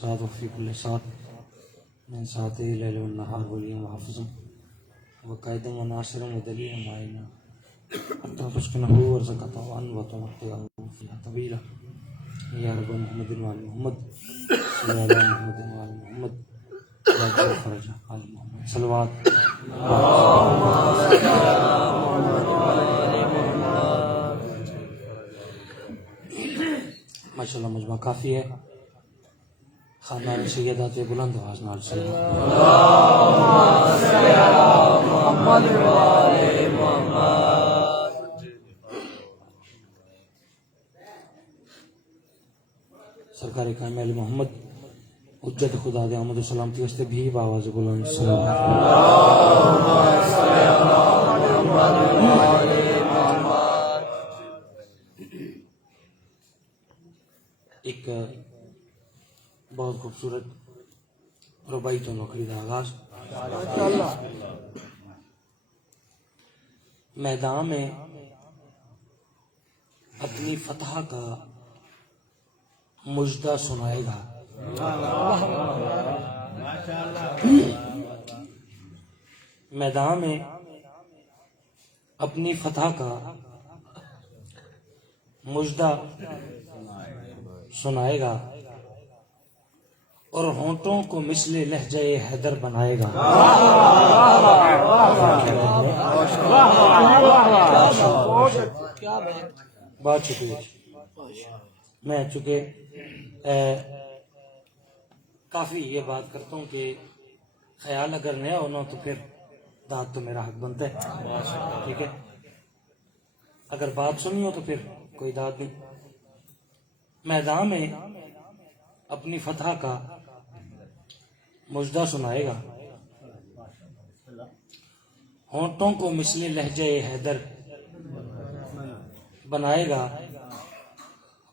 ساتھ وفی كل ساتھ من ساعته الليل والنهار وليا وحافظا وقائدا وناصرا ودليلا معينا حتى تسكنه وارزقه طوعا وتمتعه فيها طويلا يا رب محمد وآل محمد صلى على محمد وآل محمد وعجل فرجه آل محمد صلوات ماشاء اللہ مجمع کافی ہے. خاندان سیدات بلند آواز نال سرکار کامل محمد حجت خدا دے آمد و سلامتی واسطے بھی آواز بلند ایک بہت خوبصورت ربائی تو نوکری کا آغاز. میدان میں اپنی فتح کا مژدہ سنائے گا. میدان میں اپنی فتح کا مژدہ سنائے گا اور ہونٹوں کو مثل لہجہ حیدر بنائے گا. بہت شکریہ. میں چونکہ کافی یہ بات کرتا ہوں کہ خیال اگر نیا ہونا تو پھر داد تو میرا حق بنتا ہے. ٹھیک ہے, اگر بات سنی ہو تو پھر کوئی داد نہیں. میدان میں اپنی فتح کا مژدہ سنائے گا, ہونٹوں کو مثل لہجہ حیدر بنائے گا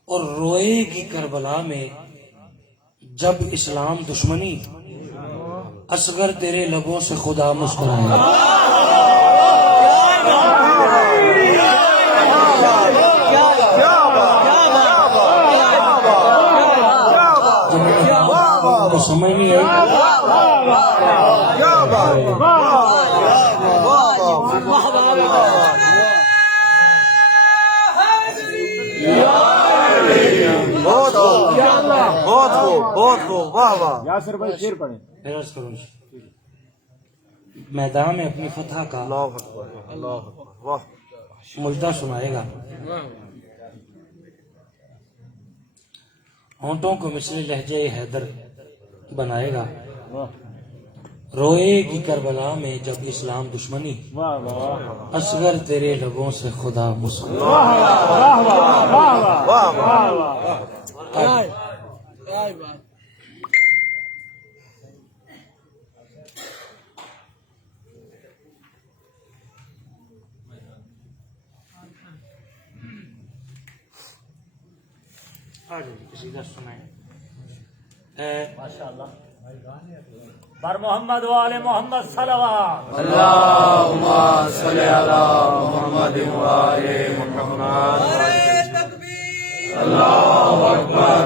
اور روئے گی کربلا میں جب اسلام دشمنی, اصغر تیرے لبوں سے خدا مسکرائے گا. سمجھ نہیں آئی. میدان میں اپنی فتح کا مژدہ سنائے گا, ہونٹوں کو مثل لہجہ حیدر بنائے گا, روئے گی کربلا میں جب اسلام دشمنی, اصغر تیرے لبوں سے خدا مسکرائے. ماشاءاللہ. بر محمد و آل محمد صلوات. اللہم صلی علی محمد و آل محمد. تکبیر. اللہ اکبر.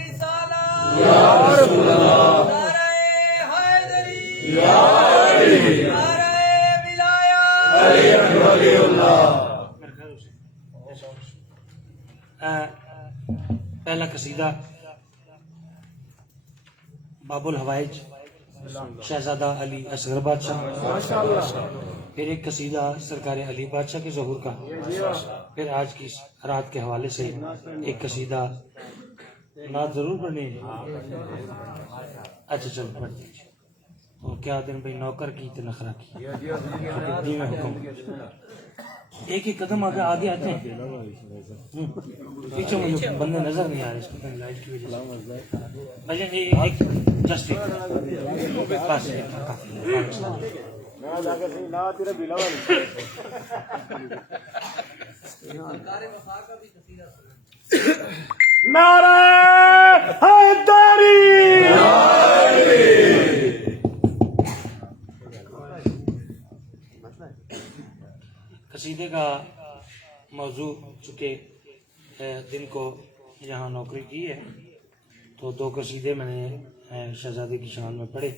رسالت. یا رسول اللہ. حیدری. یا علی. ولایت. علی ولی اللہ. پہلا قصیدہ باب الحوائج شہزادہ علی اصغر بادشاہ, پھر ایک قصیدہ سرکار علی بادشاہ کے ظہور کا, پھر آج کی رات کے حوالے سے ایک قصیدہ نعت ضرور پڑھنی ہے. اچھا چلو پڑھ دیجیے. اور کیا دن بھائی نوکر کی تو نخرا کی دین حکم. ایک ایک قدم آگے آتے ہیں, پیچھے مجھے بندے نظر نہیں آ رہے, اس کو لائٹ کی وجہ سے. بھائی ایک جسٹ بس نعرہ حیدری. قصیدے کا موضوع چونکہ دن کو یہاں نوکری کی ہے تو تو 2 قصیدے میں نے شہزادے کی شان میں پڑھے،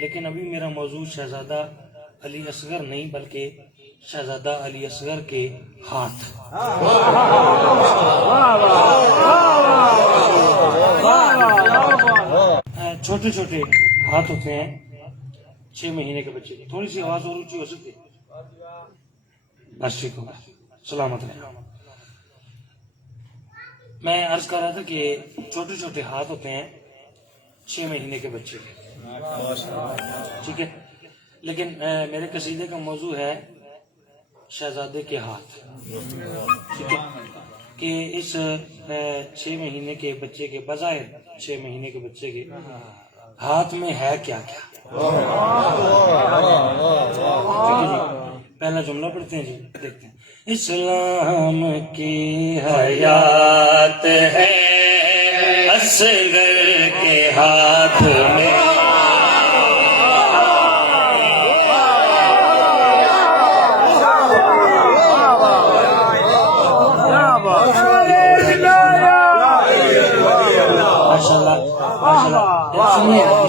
لیکن ابھی میرا موضوع شہزادہ علی اصغر نہیں بلکہ شہزادہ علی اصغر کے ہاتھ۔ چھوٹے چھوٹے ہاتھ ہوتے ہیں 6 مہینے کے بچے کے۔ تھوڑی سی آواز اور اونچی ہو سکتی ہے؟ بس ٹھیک ہوگا، سلامت رہے۔ میں عرض کر رہا تھا کہ چھوٹے چھوٹے ہاتھ ہوتے ہیں 6 مہینے کے بچے کے، ٹھیک ہے، لیکن میرے قصیدے کا موضوع ہے شہزادے کے ہاتھ، ٹھیک ہے، کہ اس 6 مہینے کے بچے کے، بظاہر 6 مہینے کے بچے کے ہاتھ میں ہے کیا کیا۔ پہلا جملہ پڑھتے ہیں جی، دیکھتے ہیں۔ اسلام کی حیات ہے اصغر کے ہاتھ میں،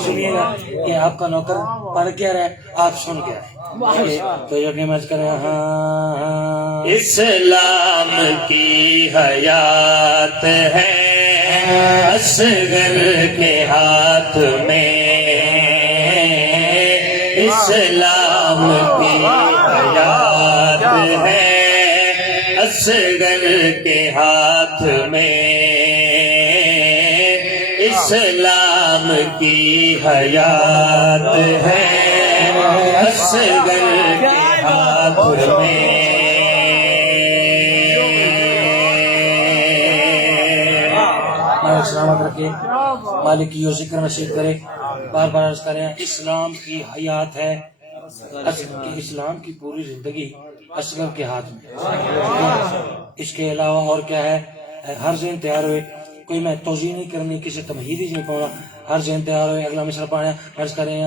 سنیے گا کہ آپ کا نوکر پڑھ کیا رہا ہے، آپ سن کیا رہے، تو یہ نماز کریں۔ ہاں، اسلام کی حیات ہے اصغر کے ہاتھ میں، اسلام کی حیات ہے اصغر کے ہاتھ میں، اسلام کی حیات ہے اصغر کے ہاتھ میں۔ سلامت رکھے، مالک کی ذکر نصیب کرے۔ بار بار عرض کریں، اسلام کی حیات ہے، اسلام کی پوری زندگی اصغر کے ہاتھ میں۔ اس کے علاوہ اور کیا ہے؟ ہر ذہن تیار ہوئے، کوئی میں توضیح نہیں کرنی، کسی تمہید ہی نہیں پڑھنا، ہر ذہن تیار ہوئے۔ اگلا مصرع پڑھیں، عرض کریں۔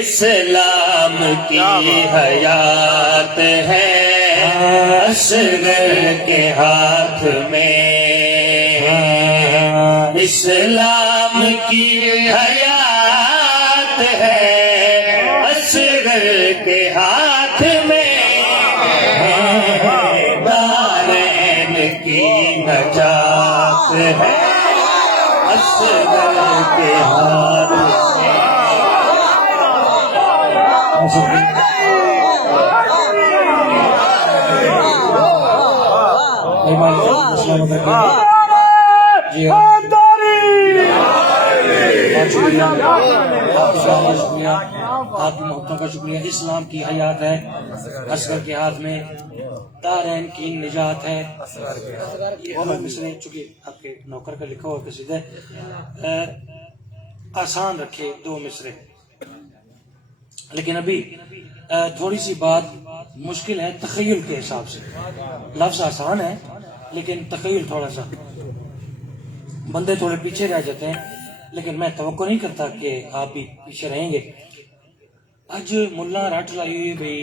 اسلام کی حیات ہے اصغر کے ہاتھ میں، اسلام کی حیات ہے اصغر کے ہاتھ میں، دارین کی نجات ہے اصغر کے ہاتھ میں۔ جی شکریہ، آپ کی محبتوں کا شکریہ۔ اسلام کی حیات ہے اصغر کے ہاتھ میں، دارین کی نجات ہے۔ اور مصرے چونکہ آپ کے نوکر کا لکھا ہوا قصیدہ ہے، آسان رکھے 2 مصرے، لیکن ابھی تھوڑی سی بات مشکل ہے تخیل کے حساب سے۔ لفظ آسان ہے لیکن تخیل تھوڑا سا، بندے تھوڑے پیچھے رہ جاتے ہیں، لیکن میں توقع نہیں کرتا کہ آپ بھی پیچھے رہیں گے۔ اج ملا رٹ لائی ہوئی بھئی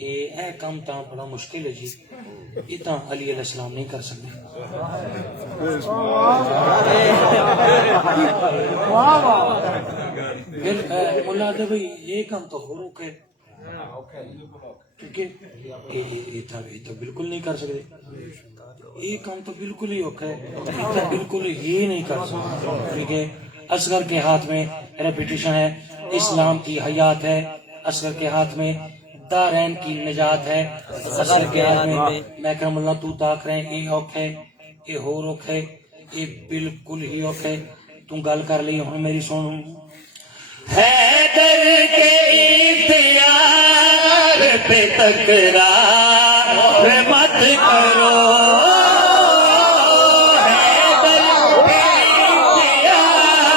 اے کام تاں بڑا مشکل ہے جی، یہ تاں علی علیہ السلام نہیں کر سکتے۔ پھر ملا دے بھئی یہ کام تو ہو روک ہے، کیونکہ یہ تو بالکل نہیں کر سکتے، یہ کام تو بالکل ہی اوکھا ہے، یہ تو بالکل ہی نہیں کر سکتے، کیونکہ اصغر کے ہاتھ میں ریپیٹیشن ہے، اسلام کی حیات ہے اصغر کے ہاتھ میں، دارین کی نجات ہے اصغر کے ہاتھ میں۔ میں کرم اللہ تو تاک رہے یہ اوکھے، یہ ہو روکھے، یہ بالکل ہی اوکھے، تو گل کر لی ہوں میری سن۔ حیدر کے اختیار پہ تکرار مت کرو، حیدر کے اختیار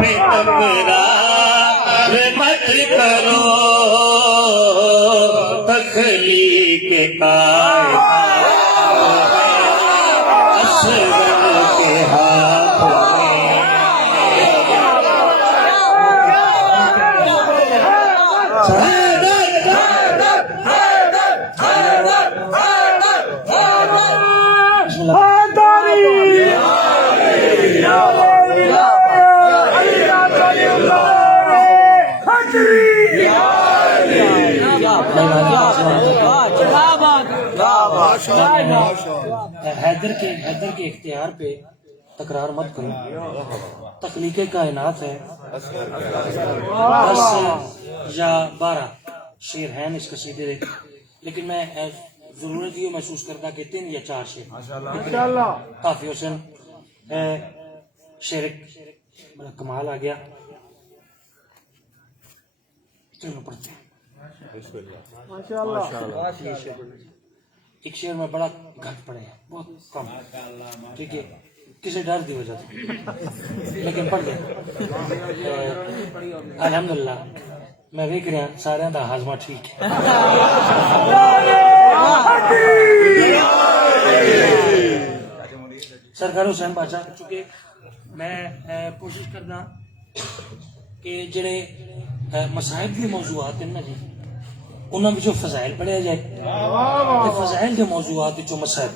پہ تکرار مت کرو، تخلیق کائنات اصغر کے ہاتھ میں۔ حیدر کے اختیار پہ تکرار مت کرو. تخلیق کائنات ہے 10 یا 12 شعر ہیں اس قصیدے دے, لیکن میں ضرورت یہ محسوس کرتا کہ 3 یا 4 شعر کافی حسن شعر بڑا کمال آ گیا. چلو پڑھتے ہیں. ایک شعر میں بڑا گھٹ پڑے ہیں, بہت کم, ٹھیک ہے, کسی ڈر دی وجہ سے, لیکن پڑھ گئے. الحمدللہ میں دیکھ رہا سارے دا ہاضمہ ٹھیک ہے. سرکار حسین بادشاہ, چونکہ میں کوشش کرنا کہ جڑے مصائب کے موضوعات ہیں نا جی, انہوں میں جو فضائل پڑھیا جائے, کہ فضائل کے موضوعات جو مصائب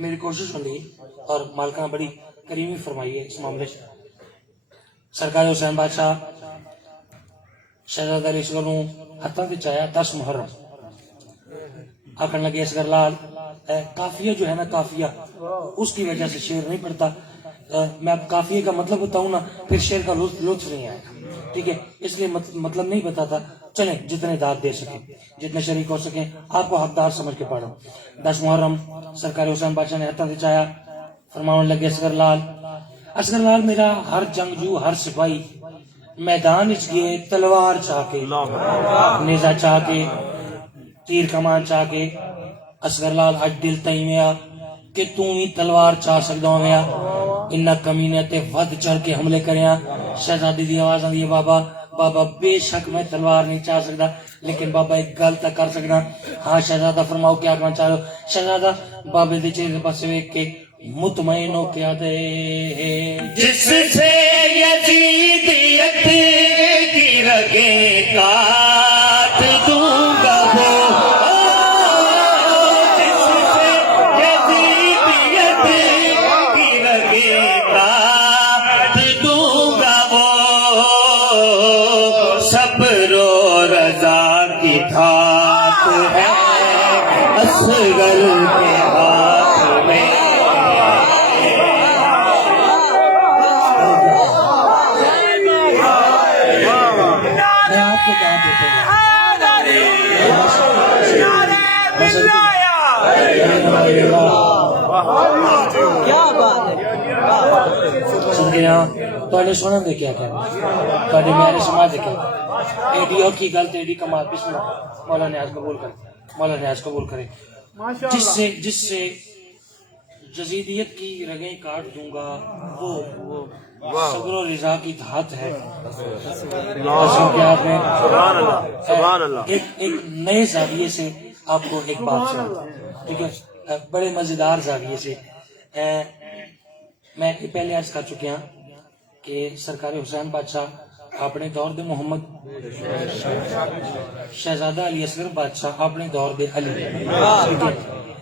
میری کوشش ہوندی, اور مالکہ بڑی کریمی فرمائی ہے اس معاملے سے. سرکار حسین بادشاہ شہزادہ علی اصغر نوں ہتھاں وچ آیا 10 محرم, آکھن لگے اصغر لال قافیہ جو ہے نا, قافیہ اس کی وجہ سے شعر نہیں پڑھتا. میں اب قافیے کا مطلب بتاؤں نا, پھر شعر کا لطف نہیں آئے گا, ٹھیک ہے, اس لیے مطلب نہیں بتاتا. چلیں جتنے داد دے سکیں, جتنے شریک ہو سکیں, آپ کو حقدار سمجھ کے پڑھو. 10 محرم سرکار حسین بادشاہ نے ہتھاں وچ آیا, فرماون لگے اصغر لال میرا ہر جنگجو ہر سپاہی میدان وچ گئے تلوار چاہ کے, نیزہ چاہ کے, تیر کمان چاہ کے. اصغر لال اج دل تئی میں آ کہ تو بھی تلوار چاہ سکدا ہویا. انہاں کمینے تے ود چڑھ کے حملے کریاں. شہزادی دی آواز آندی ہے, بابا بے شک میں تلوار نہیں چاہ سکدا, لیکن بابا ایک گل تا کر سکدا. ہاں شہزادہ, فرماؤ کیا کرنا چاہ رہے ہو. شہزادہ بابے دے چہرے پاسے ویکھ کے مطمئن ہو کے آدے, جس سے یزیدیت کی رگیں کاٹ دوں گا وہ, اصغر کے ہاتھ میں. میں آپ کو کہاں دیتا ہوں, سنن دے کیا کہنا, میرے سماج دے کیا ایڈی اور کی گل ایڈی کمال. بسم اللہ, مولا نیاز قبول کرے, مولا نیاز قبول کرے. جس سے جزیدیت کی رگیں کاٹ دوں گا وہ صبر و رضا کی دھات ہے. ایک نئے زاویے سے آپ کو ایک بات سنا, ٹھیک ہے, بڑے مزیدار زاویے سے. میں پہلے عرض کر چکے ہیں کہ سرکار حسین بادشاہ اپنے دور دے محمد, شہزادہ علی اصغر بادشاہ اپنے دور دے علی.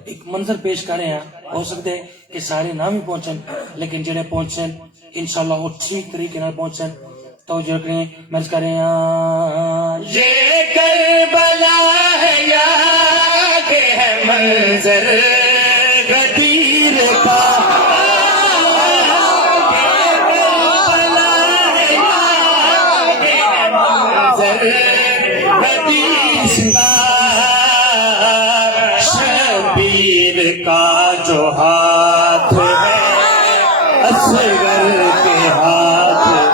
ایک منظر پیش کر رہے ہیں, ہو سکتے کہ سارے نام ہی پہنچن, لیکن جڑے پہنچن انشاءاللہ وہ ٹھیک طریقے نال پہنچن. تو جو کریں میں کر رہے ہیں, یہ کربلا ہے یا کہ ہے منظر غدیر کا, شبیر کا جو ہاتھ ہے اصغر کے ہاتھ میں.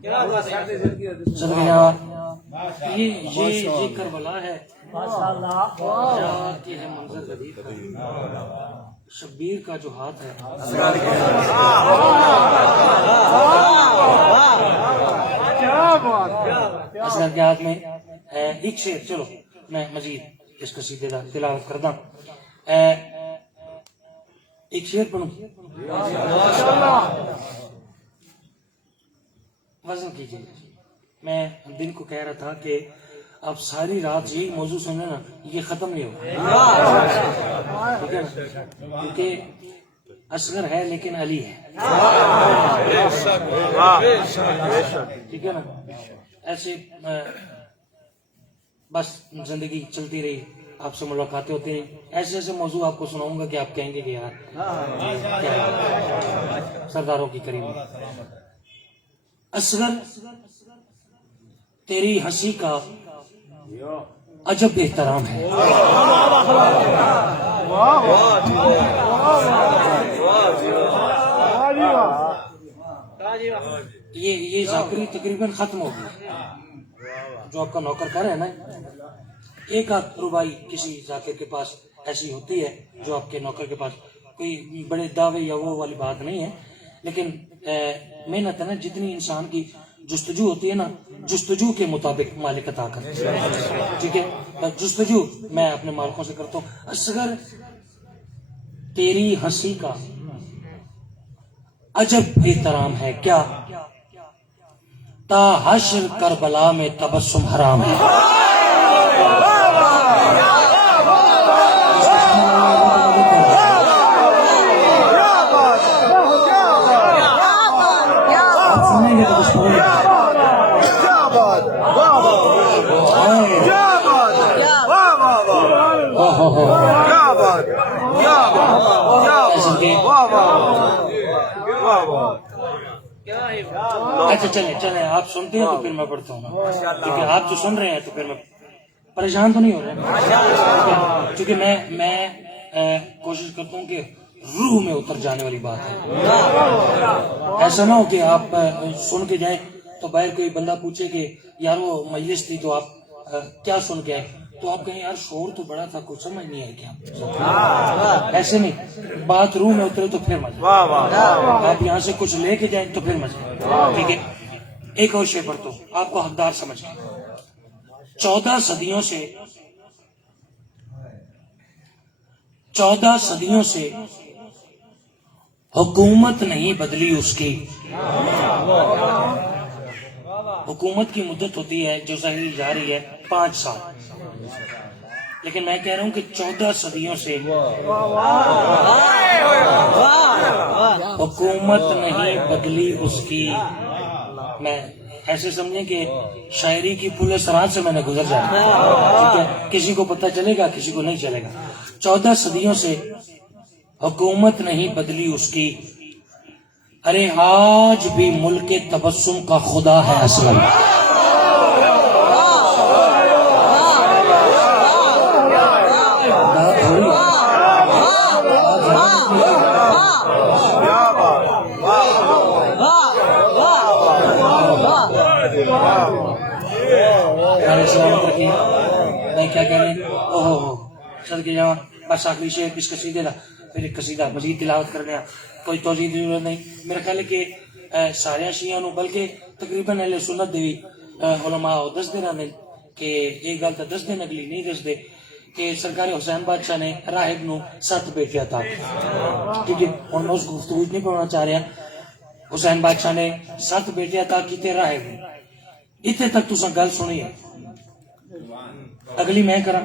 کیا کمال سمجھا یہ کربلا ہے ماشاءاللہ جہاں کی ہے منظر جدید کا، شبیر کا جو ہاتھ ہے اصغر کے ہاتھ میں ایک شعر، چلو میں مزید اس کو سیدھے تلاوت کرتا ہوں. ایک شعر پڑھوں، وزن کیجیے. میں دن کو کہہ رہا تھا کہ اب ساری رات یہی موضوع سننا نا، یہ ختم نہیں ہوگا، ٹھیک ہے نا؟ کیونکہ اصغر ہے لیکن علی ہے، ٹھیک ہے نا؟ ایسے بس زندگی چلتی رہی، آپ سے ملاقاتیں ہوتی رہی، ایسے ایسے موضوع آپ کو سناؤں گا کہ آپ کہیں گے کہ یار کیا ہے؟ سرداروں کی کریم. اصغر تیری ہنسی کا عجب احترام ہے، یہ ذاکری تقریباً ختم ہو گئی. جو آپ کا نوکر کر رہا ہے نا، ایک آدھ ربائی کسی ذاکر کے پاس ایسی ہوتی ہے جو آپ کے نوکر کے پاس، کوئی بڑے دعوے یا وہ والی بات نہیں ہے، لیکن محنت ہے نا، جتنی انسان کی جستجو ہوتی ہے نا، جستجو کے مطابق مالک عطا کرتے ہیں، ٹھیک ہے؟ جستجو میں اپنے مالکوں سے کرتا ہوں. اصغر تیری ہنسی کا عجب احترام ہے، کیا تا حشر کربلا میں تبسم حرام ہے. اچھا چلیں آپ سنتے ہیں تو پھر میں پڑھتا ہوں، کیونکہ آپ جو سن رہے ہیں تو پھر میں پریشان تو نہیں ہو رہا، کیونکہ میں کوشش کرتا ہوں کہ روح میں اتر جانے والی بات ہے. ایسا نہ ہو کہ آپ سن کے جائیں تو باہر کوئی بندہ پوچھے کہ یار وہ مجلس تھی تو آپ کیا سن کے آئے، تو آپ کہیں یار شور تو بڑا تھا، کچھ سمجھ نہیں آئی کیا. ایسے نہیں، بات روح میں اترے تو پھر مزہ، آپ یہاں سے کچھ لے کے جائیں تو پھر مزہ، ٹھیک ہے؟ ایک اور شعر پڑھتا ہوں آپ کو حقدار سمجھ گئے. 14 صدیوں سے حکومت نہیں بدلی اس کی. حکومت کی مدت ہوتی ہے جو ظاہری جاری ہے 5 سال، لیکن میں کہہ رہا ہوں کہ 14 صدیوں سے حکومت نہیں بدلی اس کی. میں ایسے سمجھیں کہ شاعری کی پل سرات سے میں نے گزر جانا، ٹھیک ہے؟ کسی کو پتہ چلے گا، کسی کو نہیں چلے گا. 14 صدیوں سے حکومت نہیں بدلی اس کی، ارے آج بھی ملک تبسم کا خدا ہے اصغر. سلامت رکھیے. میں کیا کہہ رہے ہیں، سر کے جوان بس آخری شعر اس قصیدے کا، پھر ایک قصیدہ مزید تلاوت کرنے، کوئی توضیح کی ضرورت نہیں. میرا خیال ہے کہ سارے شیعہ نو بلکہ تقریباً اہل سنت دے علماء دس دے رہے کہ ایک گل تو دس دن اگلی نہیں دس دے کہ سرکار حسین بادشاہ نے راہب نو 7 بیٹے عطا کیے. ٹھیک ہے، اور میں اس گفتگو نہیں پڑھنا چاہ رہا. حسین بادشاہ نے 7 بیٹے عطا کیتے راہب نو. اتنے تک تساں گل سنی ہے، اگلی میں کرا.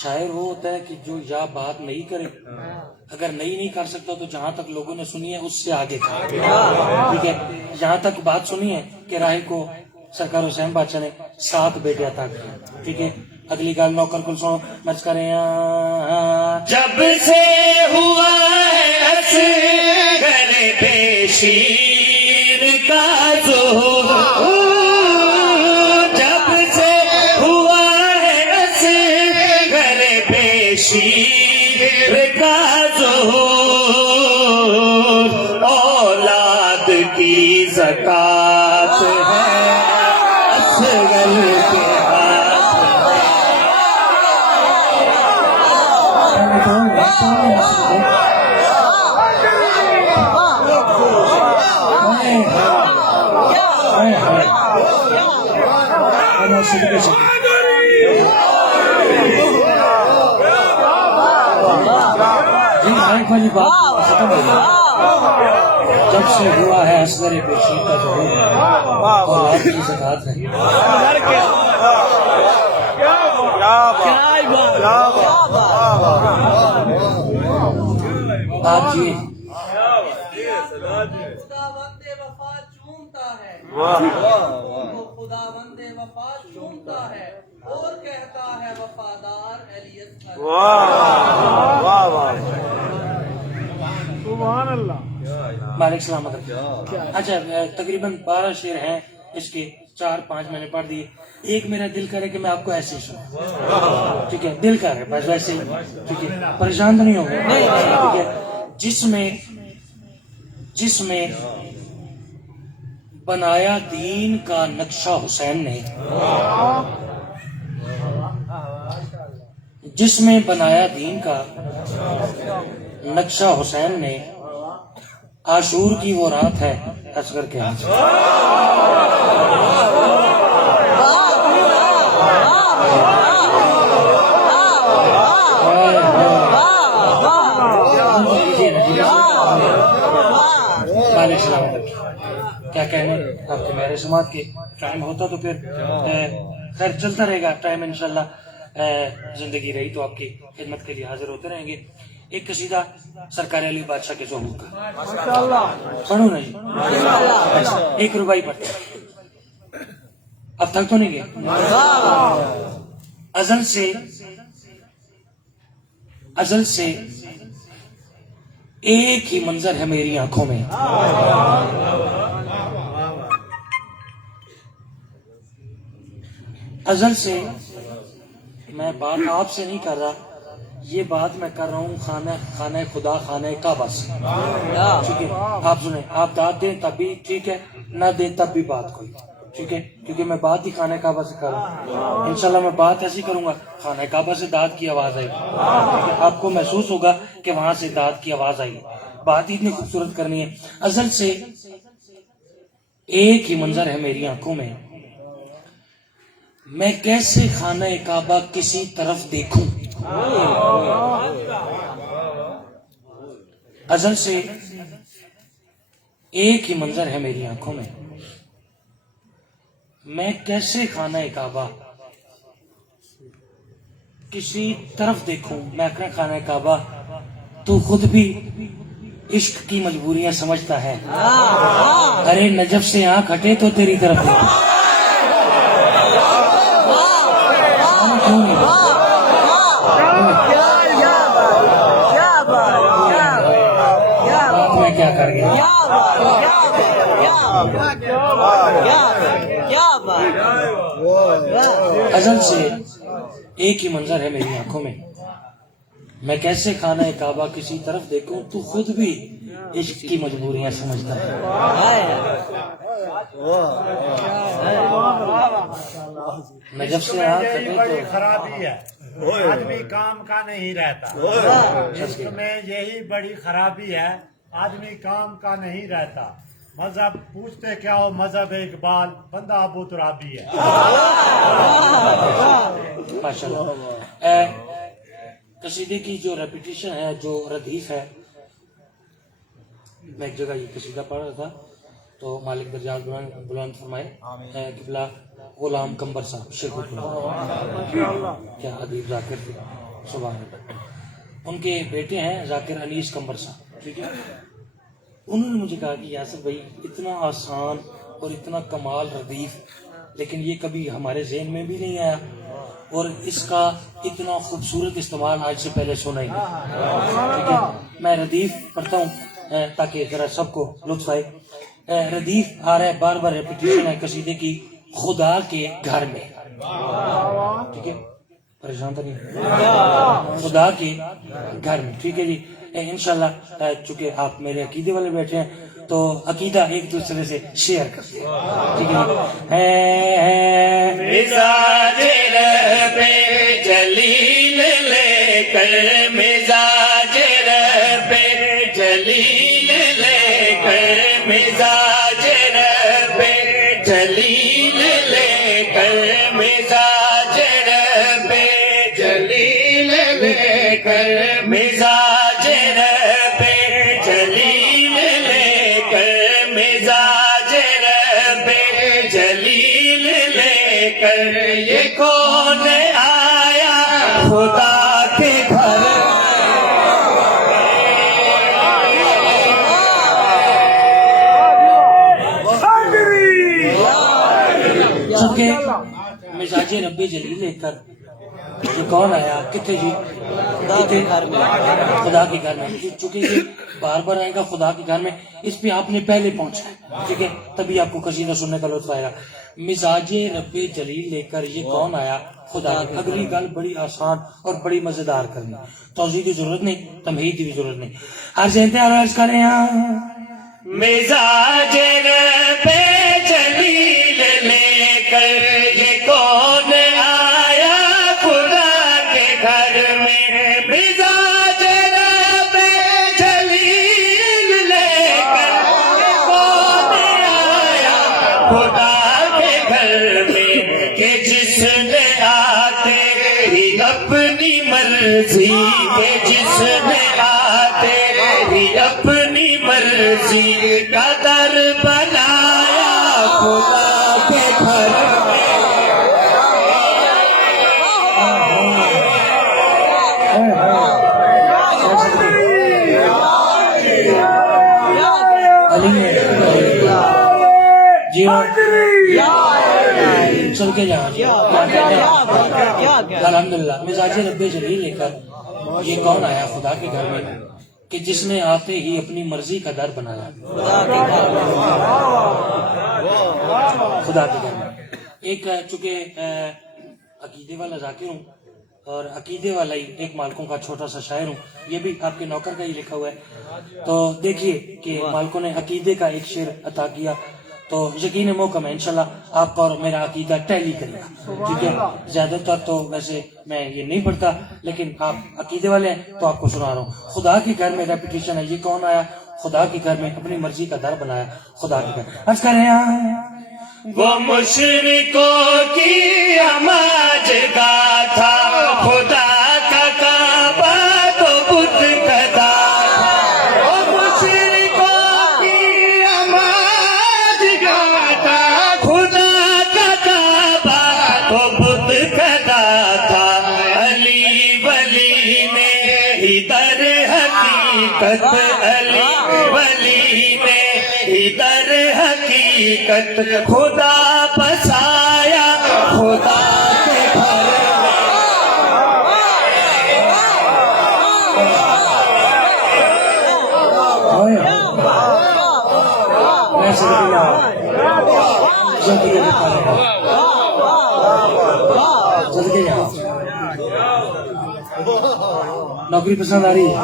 شاعر وہ ہوتا ہے کہ جو یا بات نہیں کرے، اگر نہیں کر سکتا تو جہاں تک لوگوں نے سنی ہے اس سے آگے کرے. ٹھیک ہے، یہاں تک بات سنی ہے کہ راہب کو سرکار حسین بادشاہ نے 7 بیٹے عطا کیے. ٹھیک ہے، اگلی گل نوکر کو سنو، مرض کریں. جب سے ہوا ہے اصغر پہ شیر کا ظہور، جب سے ہوا ہے اصغر پہ شیر کا ظہور، اولاد کی زکات ہے اصغر کے والی بات ختم ہو گئی. جب سے ہوا ہے اصغر بیشی کا ظہور اور آپ کی زکات ہے. آپ جی خداوند وفا چومتا ہے وہ خداوند وفا چومتا ہے اور کہتا ہے وفادار علی اصغر. مالک سلامت رکھے. اچھا تقریباً 12 شعر ہیں اس کے 4-5 میں نے پڑھ دیے. ایک میرا دل کرے کہ میں آپ کو ایسے ہی سنوں. ٹھیک ہے دل کر ہے بس ویسے ہی. ٹھیک ہے پریشان تو نہیں ہوگا. ٹھیک ہے جس میں بنایا دین کا نقشہ حسین نے جس میں بنایا دین کا نقشہ حسین نے عاشور کی وہ رات ہے اصغر کے ہاتھ. کیا کہنے آپ کے میرے سماعت کے ٹائم ہوتا تو پھر خیر چلتا رہے گا ٹائم انشاءاللہ. زندگی رہی تو آپ کی خدمت کے لیے حاضر ہوتے رہیں گے. ایک قصیدہ سرکار علی بادشاہ کے ظہور کا پڑھو نا جی. ایک ربائی پڑھتے اب تک تو نہیں گئے. ازل سے ایک ہی منظر ہے میری آنکھوں میں. ازل سے میں بات آپ سے نہیں کر رہا, یہ بات میں کر رہا ہوں خانہ خدا خانہ کعبہ سے. ٹھیک ہے آپ سنیں, آپ داد دیں تب بھی ٹھیک ہے, نہ دیں تب بھی بات کوئی. ٹھیک ہے کیونکہ میں بات ہی خانہ کعبہ سے کر رہا ہوں. انشاءاللہ میں بات ایسی کروں گا خانہ کعبہ سے داد کی آواز آئی. آپ کو محسوس ہوگا کہ وہاں سے داد کی آواز آئی. بات ہی اتنی خوبصورت کرنی ہے. ازل سے ایک ہی منظر ہے میری آنکھوں میں, میں کیسے خانہ کعبہ کسی طرف دیکھوں. ازل سے ایک ہی منظر ہے میری آنکھوں میں, میں کیسے خانہ کعبہ کسی طرف دیکھوں. میں اکرم خانہ کعبہ تو خود بھی عشق کی مجبوریاں سمجھتا ہے. ارے نجف سے آنکھ ہٹے تو تیری طرف دیکھوں. میں کیا کر گیا. ازل سے ایک ہی منظر ہے میری آنکھوں میں, میں کیسے خانہ کعبہ کسی طرف دیکھوں. تو خود بھی عشق کی مجبوریاں سمجھتا ہے. میں جب سے بڑی خرابی ہے, آدمی کام کا نہیں رہتا. عشق میں یہی بڑی خرابی ہے, آدمی کام کا نہیں رہتا. مذہب پوچھتے کیا ہو, مذہب اقبال بندہ ابو ترابی ہے. ماشاءاللہ. قصیدے کی جو ریپیٹیشن ہے, جو ردیف ہے, میں ایک جگہ یہ قصیدہ پڑھ رہا تھا تو مالک درجات بلند فرمائے قبلہ غلام کمبر صاحب شیخ کیا ادیب ذاکر تھے سبحان اللہ. ان کے بیٹے ہیں ذاکر انیس کمبر صاحب. ٹھیک ہے انہوں نے مجھے کہا کہ یاسر بھائی اتنا آسان اور اتنا کمال ردیف, لیکن یہ کبھی ہمارے ذہن میں بھی نہیں آیا, اور اس کا اتنا خوبصورت استعمال آج سے پہلے سنا ہی نہیں. ٹھیک ہے میں ردیف پڑھتا ہوں تاکہ ذرا سب کو لطف آئے. ردیف آ رہا ہے, بار بار ریپیٹیشن ہے قصیدے کی. خدا کے گھر میں. ٹھیک ہے پریشان تو نہیں, خدا کے گھر میں. ٹھیک ہے جی انشاءاللہ چونکہ آپ میرے عقیدے والے بیٹھے ہیں تو عقیدہ ایک دوسرے سے شیئر کرتے ہیں. ٹھیک ہے. مزاج رب جلیل لے کر مزاج رب جلیل لے کر مزاج رب جلیل لے کر مزاج رب جلیل لے کر مزاج رب جلیل لے کر مزاج رب جلیل لے کر یہ کون آیا خدا کے گھر. چونکہ مزاج رب جلیل لے کر یہ کون آیا کتنے جی خدا کے گھر میں. چونکہ یہ بار بار آئے گا خدا کے گھر میں, اس پہ آپ نے پہلے پہنچنا ہے. ٹھیک ہے, تبھی آپ کو قصیدہ سننے کا لطف آئے گا. مزاج رب جلیل لے کر یہ کون آیا خدا کے. اگلی گل بڑی آسان اور بڑی مزیدار کرنی, توضیح کی ضرورت نہیں, تمہید کی بھی ضرورت نہیں. عرض انتہار کریں مزاج رب جلیل لے کر یہ کون آیا خدا کے گھر میں. مزاج رب جلیل لے کر یہ کون آیا خدا کے گھر میں کہ جس نے آتے ہی اپنی مرضی کہ جس نے آتے ہی اپنی مرضی کا در بنایا خدا کے گھر میں. جی چل کے جا الحمدللہ. مزاج رب جلیل لے کر یہ کون آیا خدا کے گھر میں کہ جس نے آتے ہی اپنی مرضی کا در بنایا خدا کے گھر میں. ایک چونکہ عقیدے والا ذاکر ہوں اور عقیدے والا ہی ایک مالکوں کا چھوٹا سا شاعر ہوں, یہ بھی آپ کے نوکر کا ہی لکھا ہوا ہے. تو دیکھیے کہ مالکوں نے عقیدے کا ایک شعر عطا کیا, تو یقین محکم ہے انشاءاللہ آپ کا اور میرا عقیدہ ٹیلی کرے گا. ٹھیک ہے, زیادہ تر تو ویسے میں یہ نہیں پڑھتا, لیکن آپ عقیدے والے ہیں تو آپ کو سنا رہا ہوں. خدا کے گھر میں ریپیٹیشن ہے, یہ کون آیا خدا کے گھر میں اپنی مرضی کا در بنایا خدا کے گھر. عرض کریں وہ مشرکوں کی آماج گاہ تھا خدا کا کعبہ تو بت کدا تھا. وہ مشرکوں کی آماج گاہ تھا خدا کا کعبہ تو بت کدا تھا. علی ولی نے ہی در حقیقت علی ولی نے ہی در حقیقت خدا بسایا خدا کے گھر نوکری پسند آ رہی ہے,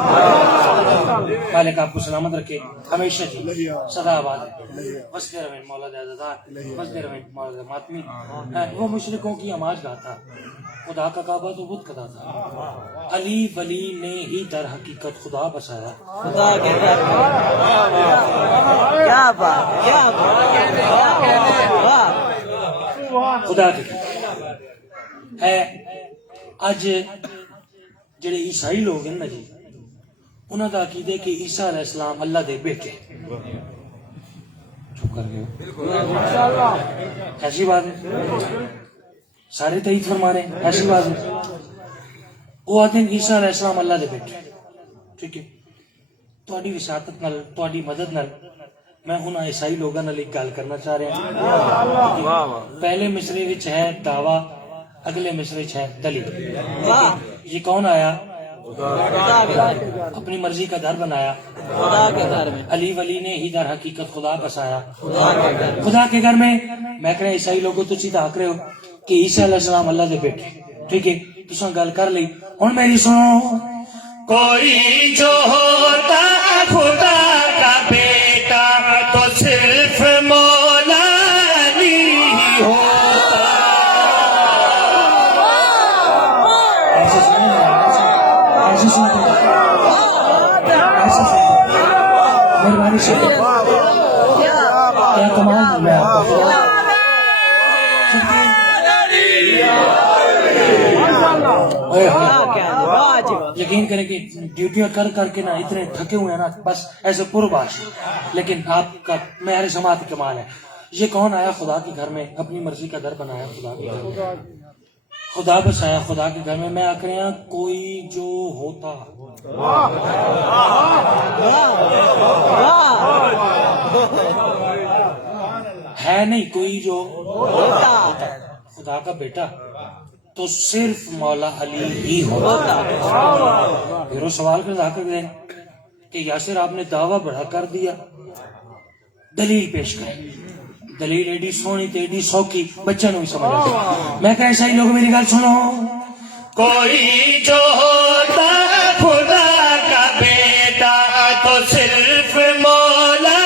مالک آپ کو سلامت رکھے ہمیشہ جی سدا آباد ہے. بستے رہیں مولا دار, بستے رہیں مولا ماتمی. وہ مشرکوں کی آماج گاہ تھا خدا کا کعبہ تو بت کدا تھا. علی ولی نے ہی در حقیقت خدا بسایا خدا کے گھر میں. کیا بات خدا کے گھر ہے. اج جڑے عیسائی لوگ ہیں نا جی, انہوں کا عقیدہ کہ عیسیٰ علیہ السلام اللہ دے بیٹے. چپ کر گئے, ایسی بات ہے, سارے تائید فرما رہے ہیں, ایسی بات ہے. وہ آتے ہیں عیسیٰ علیہ السلام اللہ دے بیٹے. ٹھیک ہے, تہاڈی وساطت نال تہاڈی مدد نال میں انہاں عیسائی لوگاں نال ایک گل کرنا چاہ رہا ہوں. پہلے مصرے وچ ہے دعویٰ, اگلے مصرے وچ ہے دلیل. یہ کون آیا اپنی مرضی کا در بنایا خدا کے گھر میں. علی ولی نے ہی در حقیقت خدا بسایا خدا کے گھر میں. میں کہنا عیسائی لوگوں تو سیدھا آکھ رہے ہو کہ عیسیٰ علیہ السلام اللہ دے بیٹے. ٹھیک ہے, تساں گل کر لی, ہن میری سنو. کوئی جو ہوتا خدا کا بیٹا سے کیا کمال ہے میں آپ کو یقین کریں کہ ڈیوٹیاں کر کر کے نا اتنے تھکے ہوئے ہیں نا بس ایسے پرباش، لیکن آپ کا معیار سماعت کمال ہے. یہ کون آیا خدا کے گھر میں، اپنی مرضی کا در بنایا خدا کے گھر میں، خدا بس آیا خدا کے گھر میں. میں آ کر کوئی جو ہوتا ہے نہیں، کوئی جو ہوتا خدا کا بیٹا تو صرف مولا علی ہی ہوتا. پھر وہ سوال کر کر دیں کہ یاسر آپ نے دعویٰ بڑا کر دیا، دلیل پیش کریں. دلیل ایڈی سونی تے ایڈی سوکی بچوں بھی سمجھ آتی. میں کہ ایسا ہی لوگ میری گل سنو، کوئی جو ہوتا خدا کا بیٹا تو صرف مولا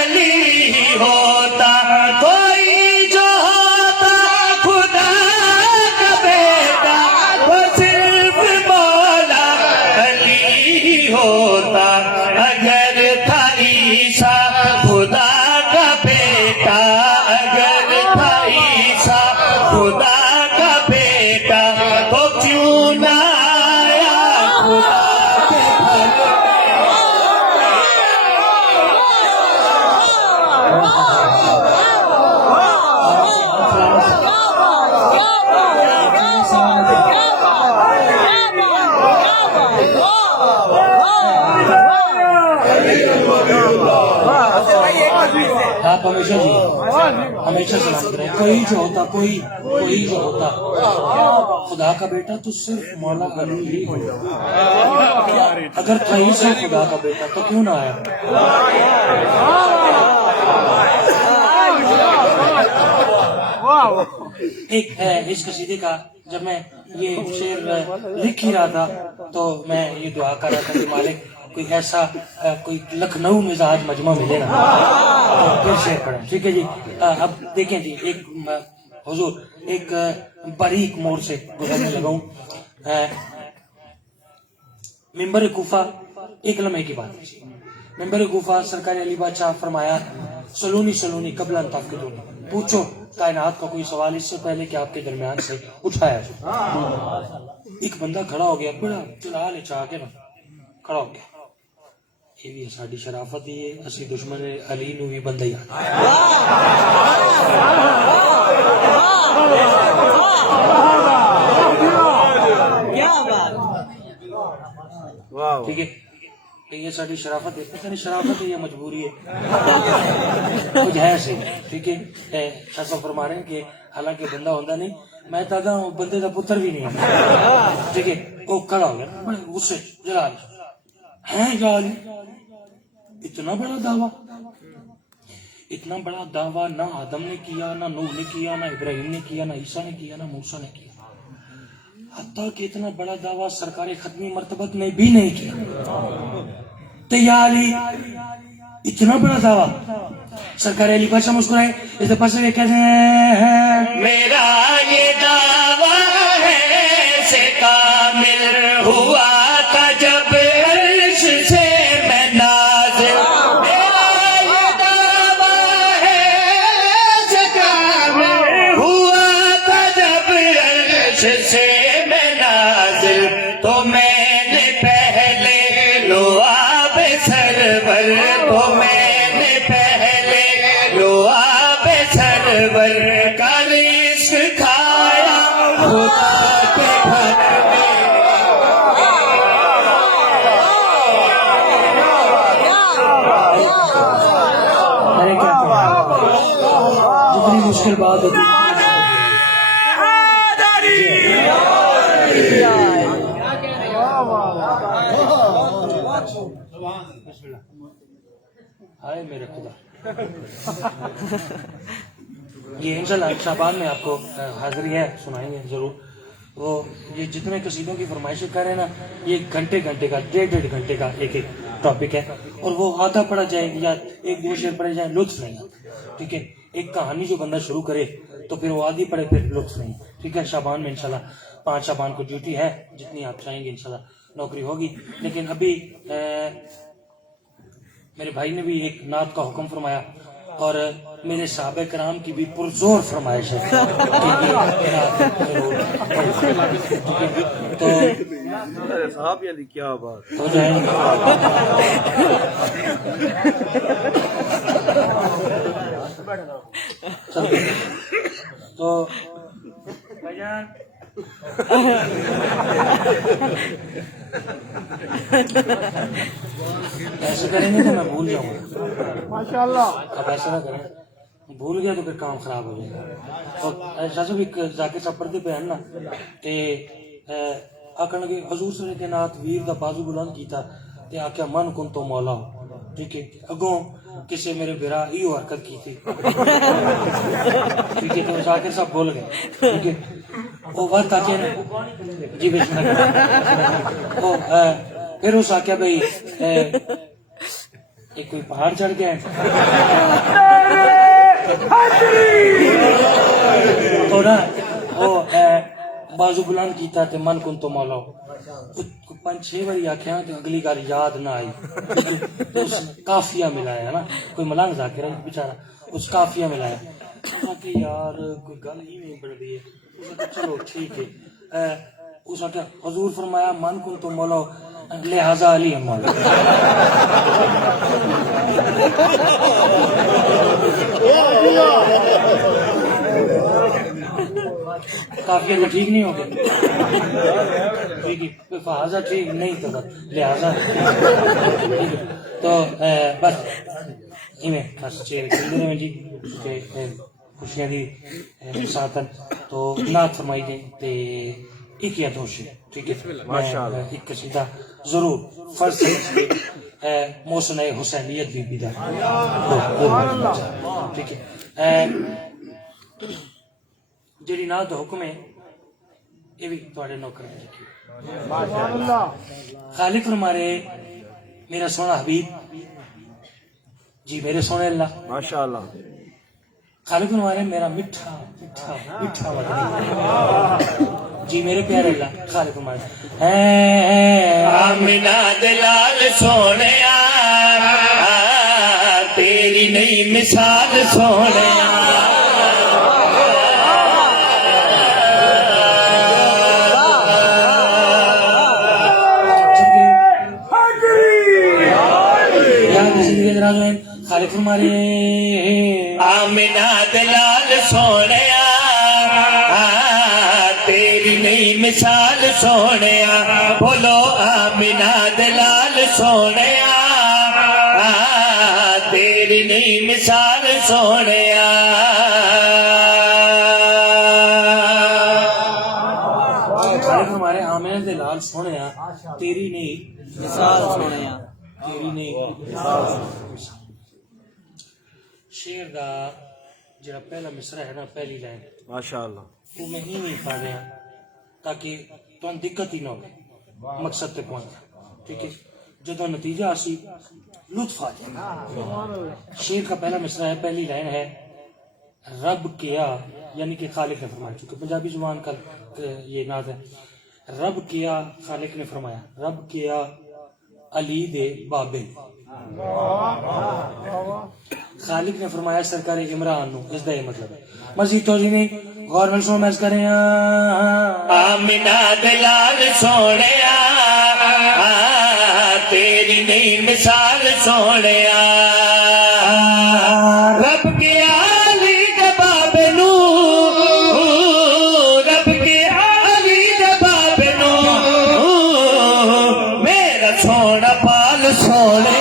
علی ہی ہوتا. کوئی جو ہوتا خدا کا بیٹا تو صرف مولا علی ہی ہوتا. اگر تھا عیسیٰ خدا کا بیٹا، اگر تھا عیسیٰ خدا کا بیٹا تو کیوں نہ آیا خدا کے گھر آپ ہمیشہ ہمیشہ سلام کریں. کوئی جو ہوتا کوئی جو ہوتا خدا کا بیٹا تو صرف مولا علی ہی ہوتا. اگر تھا عیسیٰ خدا کا بیٹا تو کیوں نہ آیا. ایک ہے اس قصیدے کا، جب میں یہ شعر لکھ ہی رہا تھا تو میں یہ دعا کر رہا تھا کہ مالک کوئی ایسا کوئی لکھنؤ مزاج مجمع ملے نا تو پھر شعر پڑھیں. ٹھیک ہے جی. اب دیکھیں جی، ایک حضور ایک باریک موڑ سے گزرنے لگا ہوں. ممبر کوفہ، ایک لمحے کی بات ہے. ممبر کوفہ سرکار علی بادشاہ فرمایا سلونی قبل ان تفقدونی، پوچھو کائنات کا کوئی سوال اس سے پہلے کہ آپ کے درمیان سے اٹھایا جائے. ایک بندہ کھڑا ہو گیا، بڑا جلال چاہ کے نا کھڑا ہو گیا. یہ بھی ساری شرافت ہی ہے، اسی دشمن علی نو بھی بندہ ہی ٹھیک ہے. یہ ساری شرافت ہے، پتہ نہیں شرافت ہے یا مجبوری ہے، کچھ ہے صحیح. ٹھیک ہے. شاہ صاحب فرما رہے ہیں کہ حالانکہ بندہ ہوتا نہیں، میں کہتا ہوں بندے کا پتر بھی نہیں ہے. ٹھیک ہے. وہ کھڑا ہو گیا بڑے غصے جلال ہیں جلال، اتنا بڑا دعویٰ، اتنا بڑا دعویٰ نہ آدم نے کیا، نہ نوح نے کیا، نہ ابراہیم نے کیا، نہ عیسیٰ نے کیا، نہ موسیٰ نے کیا. حتیٰ کہ اتنا بڑا دعویٰ سرکار ختمی مرتبت نے بھی نہیں کیا. تو یا علی اتنا بڑا دعویٰ. سرکار علی بادشاہ مسکرائے، اس کے پاس کہتے ہیں میرا یہ دعویٰ ہے سے کامل ہوا تھا جب عرش سے میں نازل. میرا یہ دعویٰ ہے سے کامل ہوا تھا جب عرش سے میں نازل. تو میں نے پہلے لعاب سرور، تو میں نے پہلے لعاب سرور کا رزق کھایا خدا کے گھر میں. ارے کیا جتنی مشکل بات ہوتی ہائے میرے خدا. یہ انشاءاللہ شعبان میں آپ کو حاضری ہے، سنائیں گے ضرور. وہ یہ جتنے قصیدوں کی فرمائشیں کر رہے ہیں نا، یہ گھنٹے کا 1.5 گھنٹے کا ایک ٹاپک ہے، اور وہ آدھا پڑھا جائے یا ایک دو شعر پڑھے جائیں لطف نہیں آتا. ٹھیک ہے. ایک کہانی جو بندہ شروع کرے تو پھر وہ آدھی پڑھے پھر لطف نہیں. ٹھیک ہے. شعبان میں انشاءاللہ 5 شعبان کو ڈیوٹی ہے، جتنی آپ چاہیں گے انشاءاللہ نوکری ہوگی. لیکن ابھی میرے بھائی نے بھی ایک نعت کا حکم فرمایا اور میرے صحابہ کرام کی بھی پرزور فرمائش ہے تو صاحب یعنی کیا بات ہو جائیں گے. تو بھائی جان ایسے کریں گے تو میں بھول جاؤں گا. ماشاءاللہ. اب ایسا نہ کریں, بھول گیا تو پھر کام خراب ہو جائے گا. اور ایسا سب ایک ذاکر صاحب پردے پہ ہے نا کہ آکھن لگے حضور صلی اللہ علیہ وسلم ویر دا بازو بلند کیتا تے آکھیا من کن تو مولا ہو. ٹھیک ہے, اگوں کسی میرے برا ایو حرکت کی تھی. ٹھیک ہے, تو ذاکر صاحب بول گئے. ٹھیک ہے, وہ وقت آتے ہیں جی بے شک. پھر اس آکھیا بھائی ایک کوئی پہاڑ چڑھ گیا تو نا وہ بازو بلند کیتا تے من کن تو مولا ہو. 5-6 باری آخیا تو اگلی گل یاد نہ آئی. اس کافیہ ملایا نا, کوئی ملنگ ذاکر ہے بیچارہ, اس کافیہ ملایا کہ یار کوئی گل ہی نہیں بن رہی ہے. چلو ٹھیک ہے. اس آخیا حضور فرمایا من کن تو مولا ہو, لہذا علی ہم مولا. کافی تو ٹھیک نہیں ہو گیا. ٹھیک ہے, فہذا ٹھیک نہیں تھا لہذا. تو بس ایویں بس چیئر کھیلتے رہے جی خوشیاں دی ساتن. تو نعت فرمائی دیں تے ایک یا دو شعر. ٹھیک ہے, میں ایک قصیدہ ضرور فرض سمجھ محسن حسینیت بی بی دا. ٹھیک ہے, جیڑی نعت دا حکم ہے یہ بھی تھوڑے نوکر نے لکھی. خالق فرمارے میرا سونا حبیب جی میرے سونے اللہ ماشاءاللہ. خالق فرمارے میرا میٹھا میٹھا میٹھا مدنی جی میرے پیارے اللہ. خالق فرمارے آمنہ دلال سونے تیری نئی مثال سونے خالق فرمارے آمنہ دلال سونے تیری نئی مثال سونے بولو آمنہ دلال سونے تیری نئی مثال سونے. خالق فرمارے آمنہ دلال سونے تیری نئی مثال سونے تیری نئی مثال. شیر دا جڑا پہلا مصرع ہے نا, پہلی لائن ماشاءاللہ وہ میں ہی نہیں پڑھ رہا تاکہ تمہیں دقت ہی نہ ہو مقصد تک پہنچا. ٹھیک ہے, جدو نتیجہ آسی لطف آ جائے. شیر کا پہلا مصرع ہے, پہلی لائن ہے رب کیا, یعنی کہ خالق نے فرمایا, چونکہ پنجابی زبان کا یہ ناز ہے. رب کیا خالق نے فرمایا, رب کیا علی دے بابے. خالق نے فرمایا سرکار عمران نو, اس دا یہ مطلب ہے. مزید تو جی نہیں غور میں سو میز کریں. آمنہ دلال سونے تیری نئی مثال سونے رب کے علی دے بابے نو, رب کے علی دے بابے نو میرا سونا پال سونے.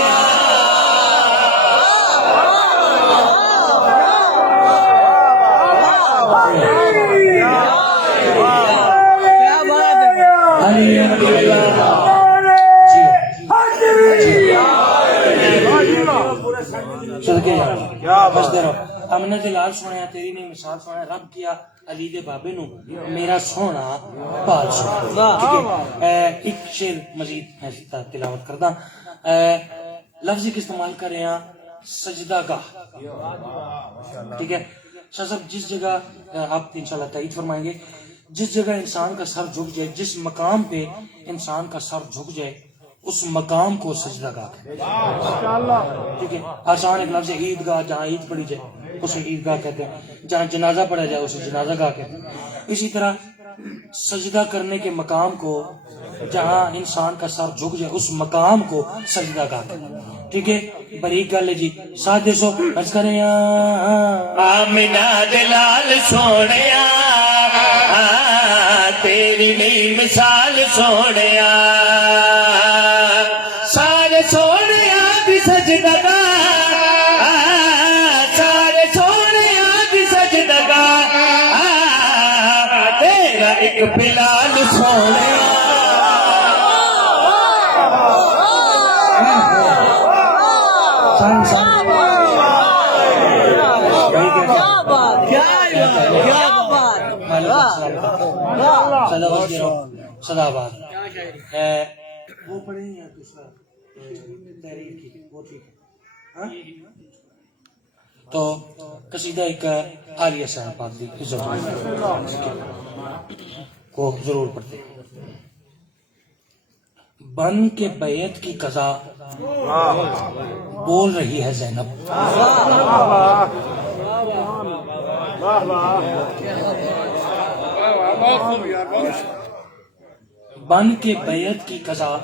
آمنہ دلال سونے تیری نئی مثال سونے رب کیا علی دے بابے نو میرا سونا پال سونا. ٹھیک ہے, ایک شعر مزید میں تلاوت کردہ. لفظ ایک استعمال کر رہے ہیں سجدہ گاہ. ٹھیک ہے, شاہ صاحب جس جگہ آپ انشاءاللہ تائید فرمائیں گے, جس جگہ انسان کا سر جھک جائے, جس مقام پہ انسان کا سر جھک جائے اس مقام کو سجدہ گاہ کہتے ہیں. ٹھیک ہے. آسان ایک لفظ ہے عیدگاہ، جہاں عید پڑھی جائے اسے عیدگاہ کہتے ہیں، جہاں جنازہ پڑھا جائے اسے جنازہ گاہ کہتے ہیں. اسی طرح سجدہ کرنے کے مقام کو، جہاں انسان کا سر جھک جائے اس مقام کو سجدہ گاہ کہتے ہیں. ٹھیک ہے. بریک گل ہے جی. ساتھ دے سو عرض کریں آمنہ دلال سونیا تیری نہیں مثال سونیا سارے سونیا دی سجدگا سارے سونیا دی سجدگا تیرا ایک بلال سونیا صدا آباد. وہ پڑھیں یا دوسرا تحریر کی وہ ٹھیک ہے. تو قصیدہ ایک عالیہ صاحب پاک دی کو ضرور پڑھتے ہیں. بن کے بیعت کی قضا بول رہی ہے زینب، بن کے بیعت کی قضا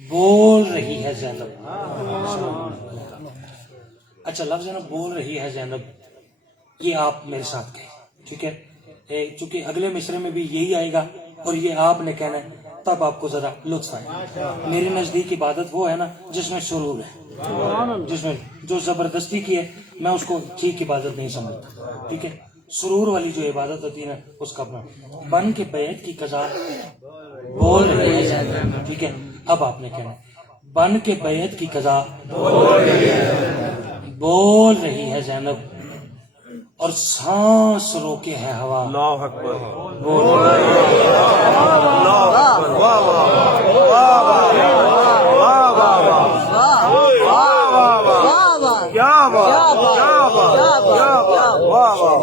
بول رہی ہے زینب. اچھا لفظ ہے نا بول رہی ہے زینب، یہ آپ میرے ساتھ کہیں. ٹھیک ہے. چونکہ اگلے مصرے میں بھی یہی آئے گا اور یہ آپ نے کہنا ہے، تب آپ کو ذرا لطف آئے. میری نزدیک عبادت وہ ہے نا جس میں سرور ہے، جس میں جو زبردستی کی ہے میں اس کو ٹھیک عبادت نہیں سمجھتا. ٹھیک ہے. سرور والی جو عبادت ہوتی ہے نا اس کا اپنا. بن کے بیعت کی قضا بول رہی ہے زینب. ٹھیک ہے. اب آپ نے کہنا بن کے بیعت کی قضا بول رہی ہے زینب اور سانس روکے ہے ہوا. اللہ اکبر. بول رہی ہے. اللہ اکبر. واہ واہ واہ واہ واہ واہ. کیا بات کیا بات کیا بات. واہ واہ.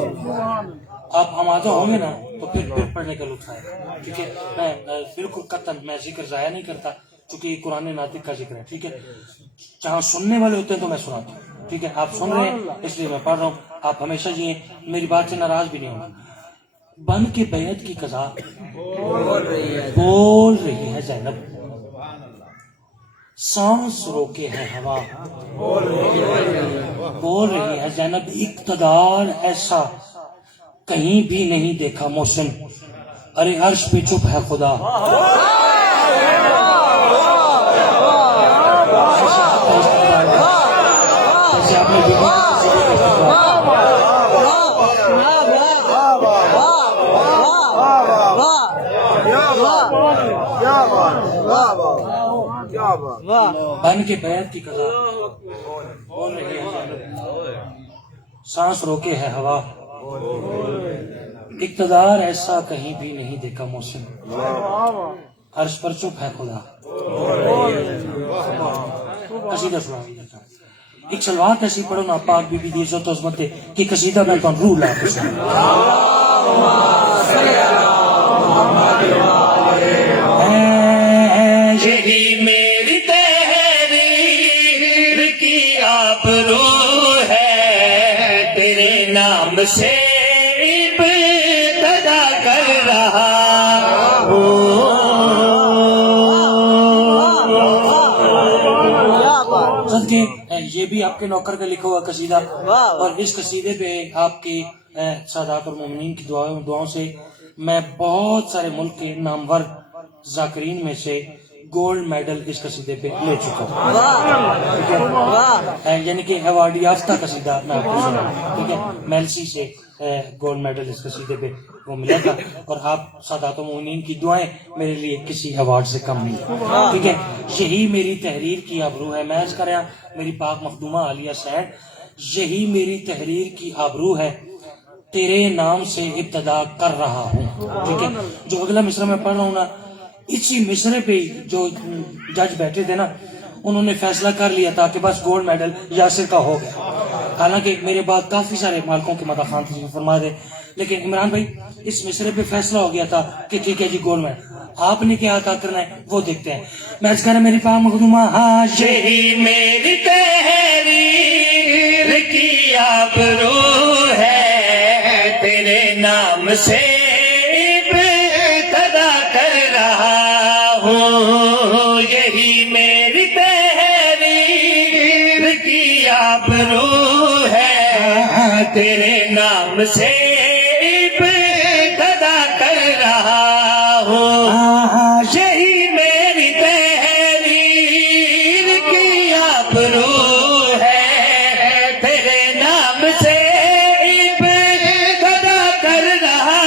آپ آمادہ ہوں گے نا تو پھر پڑھنے کا لطف آئے. ٹھیک ہے. میں بالکل قطعاً میں ذکر ضائع نہیں کرتا چونکہ یہ قرآن ناطق کا ذکر ہے. ٹھیک ہے. جہاں سننے والے ہوتے ہیں تو میں سناتا ہوں. ٹھیک ہے. آپ سن رہے ہیں اس لیے میں پڑھ رہا ہوں. آپ ہمیشہ یہ میری بات سے ناراض بھی نہیں ہوں گے. بن کے بیعت کی قضا بول رہی ہے زینب، سانس روکے ہے ہوا. بول رہی ہے زینب اقتدار ایسا کہیں بھی نہیں دیکھا محسن، ارے عرش پہ چپ ہے خدا. بن کے بیعت کی قضا بول رہی ہے، سانس روکے ہے ہوا، اقتدار ایسا کہیں بھی نہیں دیکھا محسن، عرش پر چپ ہے خدا. قصیدہ سنا ایک سلوات ایسی پڑھو نا پاک بی بی دی عزت و عظمت کہ قصیدہ میں تو روح لا کے سنا. یہی میری تحریر کی آبرو ہے، تیرے نام سے ابتدا کر رہا ہوں. صدقے یہ بھی آپ کے نوکر کا لکھا ہوا قصیدہ، اور اس قصیدے پہ آپ کی سادات اور مومنین کی دعاؤں سے میں بہت سارے ملک کے نامور ذاکرین میں سے گولڈ میڈل اس قصیدے پہ لے چکا ہوں. یعنی کہ ایوارڈ یافتہ قصیدہ میں آپ کو سنا. ٹھیک ہے. میلسی سے گولڈ میڈل اس قصیدے پہ وہ ملا تھا، اور آپ سادات و مومنین کی دعائیں میرے لیے کسی ایوارڈ سے کم نہیں. ٹھیک ہے. یہی میری تحریر کی آبرو ہے. میں کر رہا میری پاک مخدومہ عالیہ سینڈ، یہی میری تحریر کی آبرو ہے، تیرے نام سے ابتدا کر رہا ہوں. ٹھیک ہے. جو اگلا مصرع میں پڑھ رہا ہوں نا، اسی مصرے پہ جو جج بیٹھے تھے نا انہوں نے فیصلہ کر لیا تھا کہ بس گولڈ میڈل یاسر کا ہو گیا. حالانکہ میرے بعد کافی سارے مالکوں کے مداخان فرما دے، لیکن عمران بھائی اس مصرے پہ فیصلہ ہو گیا تھا کہ ٹھیک ہے جی گول میں آپ نے کیا عطا کرنا ہے وہ دیکھتے ہیں. میں عرض کرا میری پاک مخدومہ ہاں یہی میری تحریر کی آبرو ہے تیرے نام سے ابتدا کر رہا ہوں. یہی میری تحریر کی آبرو ہے تیرے نام سے ابتدا کر رہا ہوں. یہی میری تحریر کی آبرو ہے تیرے نام سے ابتدا کر رہا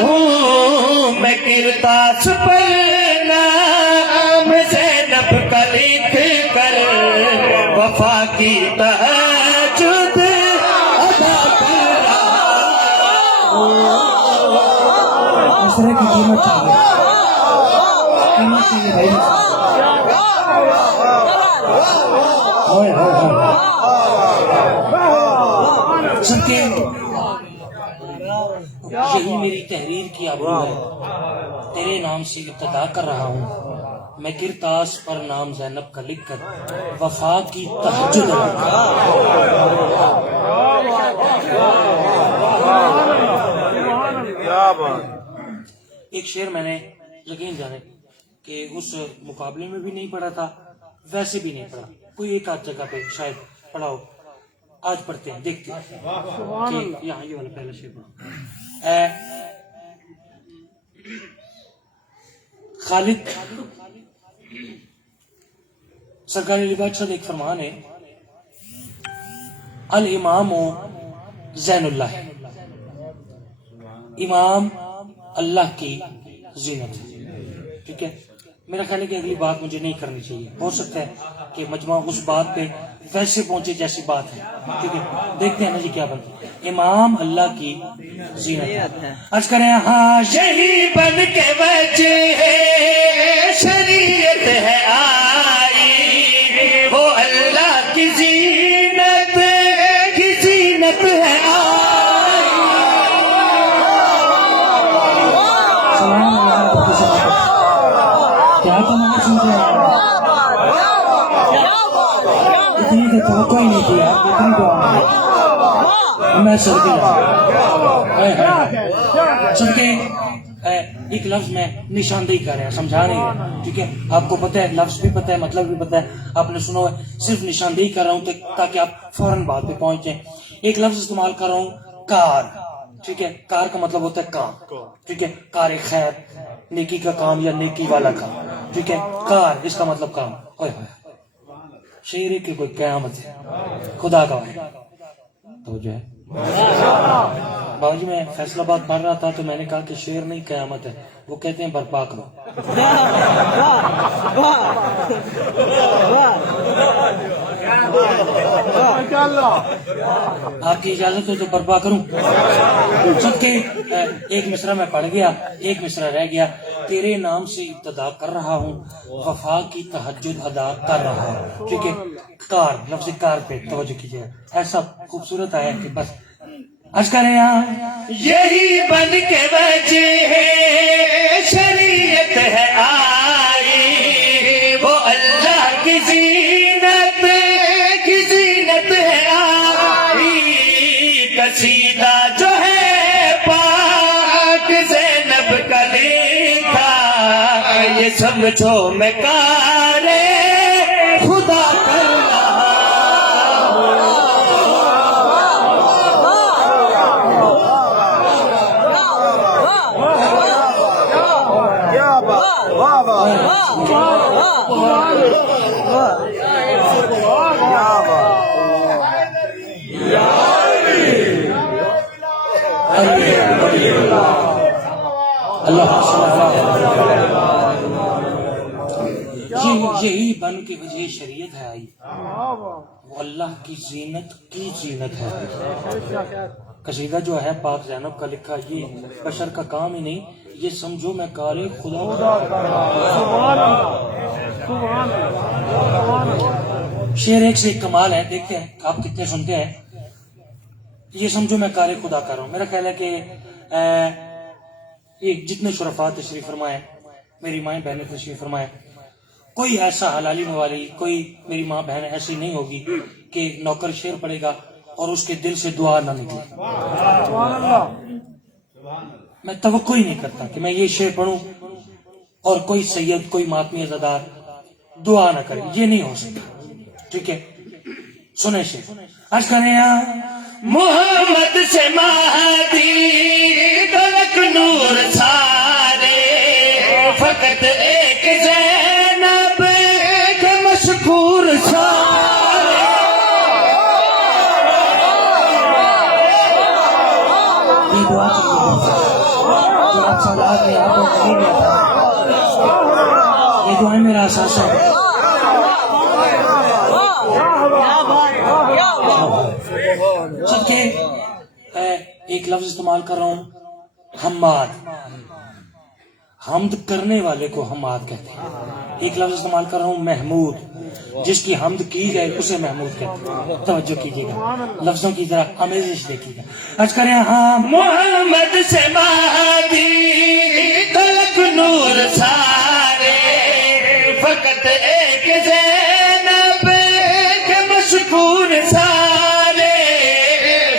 ہوں. میں کرتاس پر نام زینب کا لکھ کر وفا کی تہجد ادا کر رہا ہوں. مصرے کی قیمت چاہیے بھائی. ہوئے ہوئے ہوئے. سنتے یہی میری تحریر کی آبرو ہے تیرے نام سے ابتدا کر رہا ہوں. میں کرتاس پر نام زینب کا لکھ کر وفا کی تہجد ادا کر رہا ہوں. ایک شعر میں نے یقین جانے کہ اس مقابلے میں بھی نہیں پڑھا تھا ویسے بھی نہیں پڑھا, کوئی ایک آدھ جگہ پہ شاید پڑھا ہو. آج پڑھتے ہیں, دیکھتے ہیں کہ یہاں یہ والا پہلا شعر پڑھا. خالد سرکار علی بادشاہ کا ایک فرمان ہے الامام زین اللہ, امام اللہ کی زینت ہے. ٹھیک ہے, میرا خیال ہے کہ اگلی بات مجھے نہیں کرنی چاہیے. ہو سکتا ہے کہ مجمع اس بات پہ ویسے پہنچے جیسی بات ہے. ٹھیک ہے, دیکھتے ہیں نا جی کیا بنتا ہے. امام اللہ کی زینت ہے. عرض کریں ہاں یہی بن کے وجہ شریعت ہے آئی وہ اللہ کی زینت ہے آئی. سلام کیا تم نے سمجھا اتنی تو توقع ہی نہیں تھی آپ اتنی تو میں صدقے ایک لفظ میں نشاندہی کر رہے ہیں, سمجھا نہیں ہے. ٹھیک ہے, آپ کو پتہ ہے لفظ بھی پتہ ہے مطلب بھی پتہ ہے, آپ نے سنا ہے. صرف نشاندہی کر رہا ہوں تاکہ آپ فوراً بات پہ پہنچیں. ایک لفظ استعمال کر رہا ہوں کار. ٹھیک ہے, کار کا مطلب ہوتا ہے کام. ٹھیک ہے, کار خیر نیکی کا کام یا نیکی والا کام. ٹھیک ہے, کار اس کا مطلب کام. ہوئے ہوئے شعر کی کوئی قیامت ہے خدا کا تو جو ہے. بابا جی میں فیصلہ آباد پڑھ رہا تھا تو میں نے کہا کہ شعر نہیں قیامت ہے. وہ کہتے ہیں برپا کرو. آپ کی اجازت ہو تو برپا کروں. سب کے ایک مصرع میں پڑھ گیا, ایک مصرع رہ گیا. تیرے نام سے ابتدا کر رہا ہوں وفا کی تہجد ادا کر رہا ہوں. ٹھیک ہے, کار لفظ کار پہ توجہ کیجیے. ایسا خوبصورت آیا کہ بس عرض کریں یہاں یہی بن کے وجہ شریعت ہے آئی وہ اللہ کی زینت ہے آئی. قصیدہ جو ہے پاک زینب کا لکھا یہ سمجھو میں کار خدا کر رہا اللہ. یہی بن کے وجہ شریعت ہے آئی وہ اللہ کی زینت ہے. قصیدہ جو ہے پاک زینب کا لکھا یہ بشر کا کام ہی نہیں, یہ سمجھو میں کار خدا. شعر ایک سے ایک کمال ہے, دیکھتے ہیں آپ کتنے سنتے ہیں. یہ سمجھو میں کار خدا کر رہا ہوں. میرا خیال ہے کہ یہ جتنے شرفا تشریف فرمائے، میری مائیں بہنیں تشریف فرمائے، کوئی ایسا حلالی موالی، کوئی میری ماں بہن ایسی نہیں ہوگی کہ نوکر شعر پڑے گا اور اس کے دل سے دعا نہ نکلے. میں توقع ہی نہیں کرتا کہ میں یہ شعر پڑھوں اور کوئی سید، کوئی ماتمی عزادار دعا نہ کرے، یہ نہیں ہو سکتا. ٹھیک ہے، سنیں شعر. عرض کریں محمد سے مہدی تلک نور سارے، فقط ایک زینب کے مشکور سارے. یہ دعا کہ آپ سادات میں آپ کو قریب آتا ہے، یہ دعائیں میرا احساس ہے. سب کے ایک لفظ استعمال کر رہا ہوں، حماد. حمد کرنے والے کو حماد کہتے ہیں. ایک لفظ استعمال کر رہا ہوں، محمود. جس کی حمد کی جائے اسے محمود کہتے ہیں. توجہ کیجیے گا، لفظوں کی ذرا آمیزش دیکھیے گا. آج کریں ہاں. محمد سے مہدی تلک نور سارے، فقط ایک زینب کے مشکور سارے.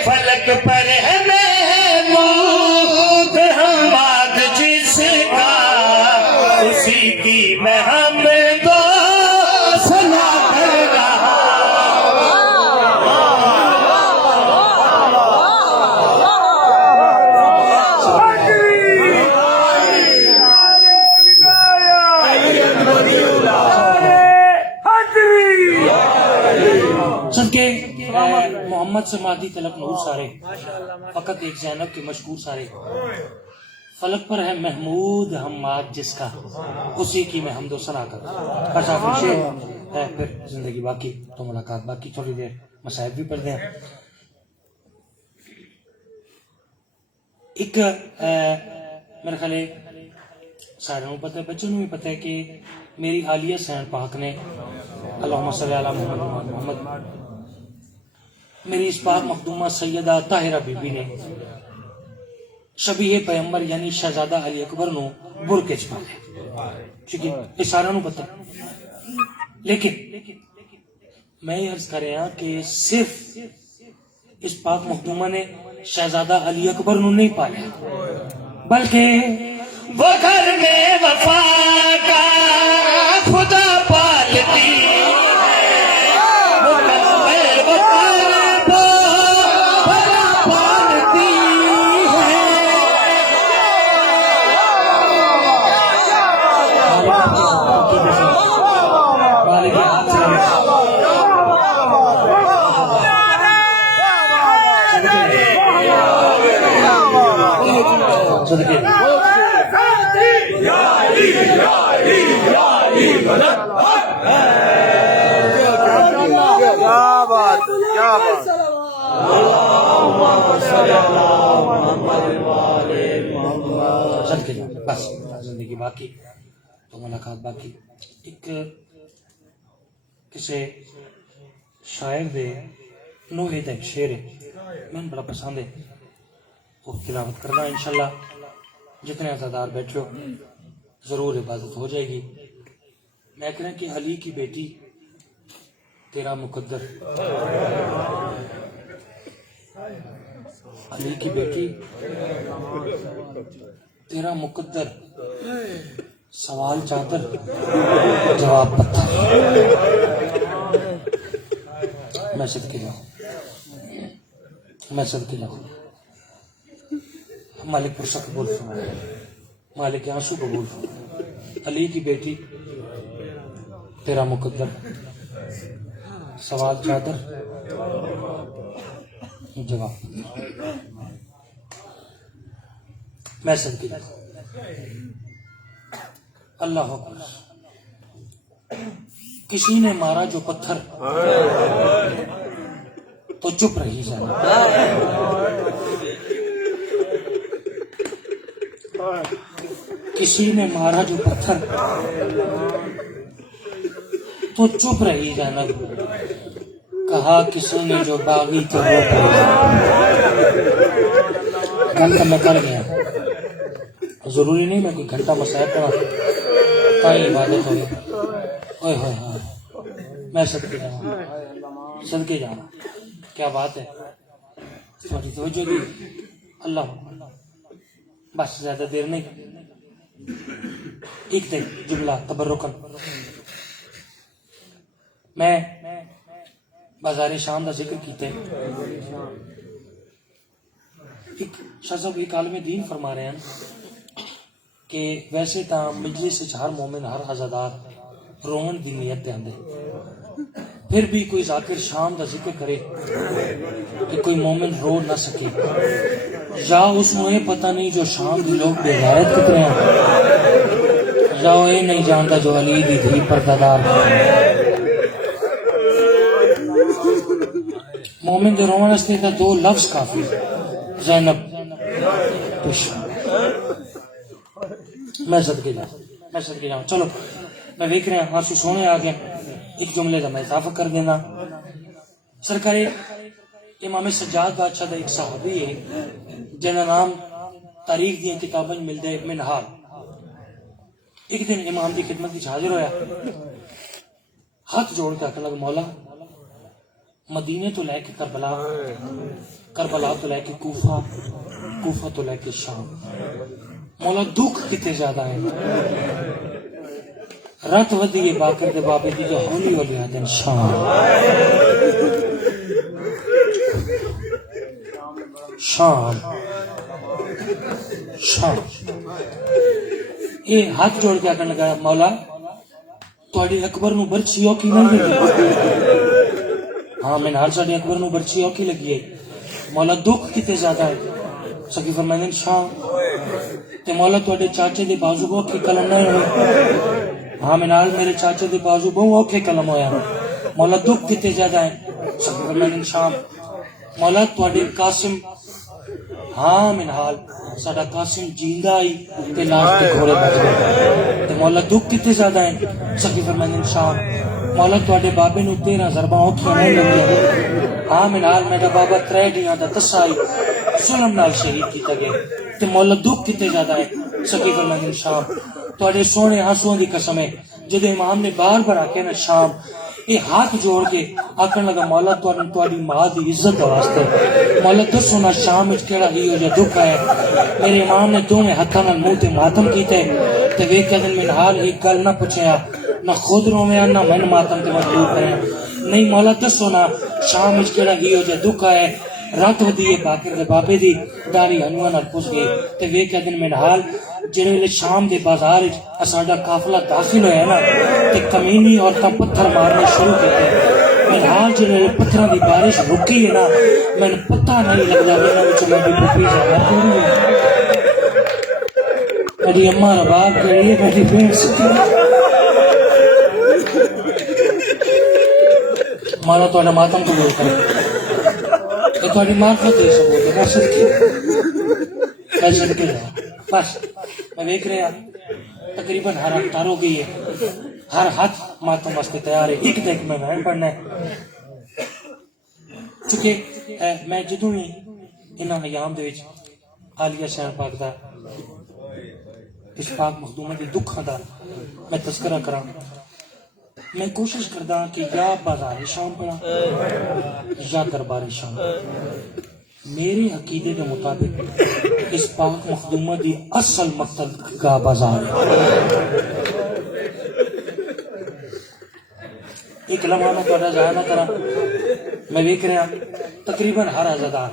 فلک پر ہے محمود حماد جس کا، اسی کی میں حمد و ثنا کر رہا. صدقے محمد سے مادی طلب نور سارے، فقط ایک زینب کے مشکور سارے. فلک پر ہے محمود حماد جس کا، اسی کی میں حمد و ثنا کر. بس آخری شعر ہے، پھر زندگی باقی تو ملاقات باقی. تھوڑی دیر مصائب بھی پڑھ دیں. ایک میرے خیال ہے سارے کو پتہ ہے، بچوں کو بھی پتہ ہے کہ میری عالیہ سین پاک نے اللہم صلی علی محمد محمد، میری اس پاک مخدومہ سیدہ طاہرہ بی بی نے شبیہ پیغمبر یعنی شہزادہ علی اکبر نو برکے چ پالے. ٹھیک ہے، یہ سارا نو پتہ ہے. لیکن میں یہ عرض کر رہا کہ صرف اس پاک مخدومہ نے شہزادہ علی اکبر نو نہیں پالا، بلکہ وہ گھر میں وفا کا خدا پالتی ہے، مکمل وفا کو بڑا پالتی ہے. مالک ہاتھ صدقے کیا بات، کیا بات. صدقے جاؤ، بس زندگی باقی تو ملاقات باقی. ایک کسی شاعر دے نوحے دا ایک شعر ہے، میں بڑا پسند ہے، وہ تلاوت کرنا انشاءاللہ. جتنے عزادار بیٹھے ہو ضرور عبادت ہو جائے گی. میں کہنا کہ علی کی بیٹی تیرا مقدر، علی کی بیٹی تیرا مقدر، سوال چادر جواب پتھر. میں صدقے جاؤں، میں صدقے جاؤں. مالک پرسہ قبول فرمائے، مالک آنسو قبول فرمائے. علی کی بیٹی تیرا مقدر، سوال چادر جواب پتھر. میں صدقے جاؤں. اللہ اکبر. کسی نے مارا جو پتھر تو چپ رہی جانا، کسی نے مارا جو پتھر تو چپ رہی جانا، کہا کسی نے جو باغی تو گل تو میں کر گیا. ضروری نہیں میں کوئی گھنٹہ مسائل کرا تائی عبادت ہوئی. اوئے ہوئے ہاں میں صدقے جاؤں. کیا بات ہے, تھوڑی توجہ دی. اللہ بس زیادہ دیر نہیں. ایک دن جملہ تبرکن میں بازار شام کا ذکر کیتے. ایک شاہ صاحب ایک عالم دین فرما رہے ہیں کہ ویسے تو مجلس ہر مومن ہر عزادار رومن دی نیت تے آندے, پھر بھی کوئی ذاکر شام کا ذکر کرے کہ کوئی مومن رو نہ سکے, یا اس کو یہ پتہ نہیں جو شام کے لوگ بے غیرت کتنے ہیں, یا وہ یہ نہیں جانتا جو علی دی دھی پردادار. مومن دے رومن واسطے تا دو لفظ کافی, زینب میں صدقے جاؤں. چلو میں دیکھ رہا ہوں آنسو سونے آ گئے. ایک جملے کا میں اضافہ کر دینا. سرکار امام سجاد بادشاہ کا ایک صحابی ہے جنہاں نام تاریخ دی کتابیں ملتے منہال. ایک دن امام دی خدمت وچ حاضر ہویا, ہاتھ جوڑ کے آخر لگا مولا مدینے تو لے کے کربلا تو لے کے کوفہ تو لے کے شام, مولا دکھ کتنے زیادہ ہے. رت ودی باکر دے بابے دی جو ہولی ہولی آدن شام شام شام. یہ ہاتھ جوڑ کے آکر لگا مولا تھوڑی اکبر نو برچی اوکی نہیں لگی. ہاں میں ہر ساڑی اکبر نو برچی اوکی لگی ہے. مولا دکھ کتنے زیادہ ہے. سکی فرمائیں شام. تے مولا تھوڑے چاچے دے بازو کو اوکھی قلم نہیں ہوئے. ہاں منال میرے چاچے دے بازو بہو اوکھے قلم ہویا. مولا دکھ کتنے زیادہ ہے. سکی فرمائیں شام. مولا تھوڑے قاسم, ہاں منال ساڈا قاسم جیندا آئی تے لاش تے گھوڑے بچ گئے. تے مولا دکھ کتنے زیادہ ہے. سکی فرمائیں شام. مولا تھوڑے بابے نو 13 ضرباں اوکھیاں نہیں لگیاں. ہاں منال میرا بابا 3 ڈیاں دا تسا آئی ظلم نال شہید کیتا گیا. تے مولا دکھ کتنے زیادہ ہے. سکی فرمائیں شام. تھوڑے سونے آنسوؤں دی قسم ہے جدو امام نے بار بار آکے نا شام, یہ ہاتھ جوڑ کے آکن لگا مولا تھوڑی ماں دی عزت واسطے مولا دسو نا شام وچ کیڑا ہی ہو جا دکھ ہے. میرے امام نے دونوں ہاتھاں نال منہ تے ماتم کیتے تے ویکھ کے دن من حال ایک گل نہ پوچھیا, نہ خود رویا نہ من ماتم تے مجبور کریا. نہیں مولا دسو نا شام وچ کیڑا ہی ہو جا دکھ ہے. رات ودی باکر دے بابے دی داری انواں نال پوچھ گئے تے ویکھ کے دن من حال جڑے ویلے شام دے بازار وچ ساڈا قافلہ داخل ہویا نا تے کمینی عورتاں پتھر مارنے شروع کیتے. منہال جڑے پتھراں دی بارش رکی ہے نا مینوں پتہ نہیں لگدا انہاں وچوں میری پھوپھی زیادہ کیڑی ہے, میری اماں رباب کیڑی ہے, میری بہن سکی. مالا تہاڈا ماتم قبول کرے. یہ تہاڈی معرفت دی ثبوت ہے. میں صدقے جاؤں. بس میں دیکھ رہا تقریباً ہر افطار ہو گئی ہے, ہر ہاتھ ماتم واسطے تیار ہے. ایک دیکھ میں بہن پڑھنا ہے چونکہ میں جدوں ہی انہاں ایام دے وچ عالیہ شہر پاک دا اس پاک مخدومہ دے دکھاں دا میں تذکرہ کراں, میں کوشش کردا کہ یا بازار شام پڑھا یا دربار شام. میرے عقیدے کے مطابق اس پاک مخدومہ دی اصل مقصد کا بازار ہے. ایک لمحہ میں تھوڑا ضائع نہ کرا. میں دیکھ رہا تقریباً ہر عزادار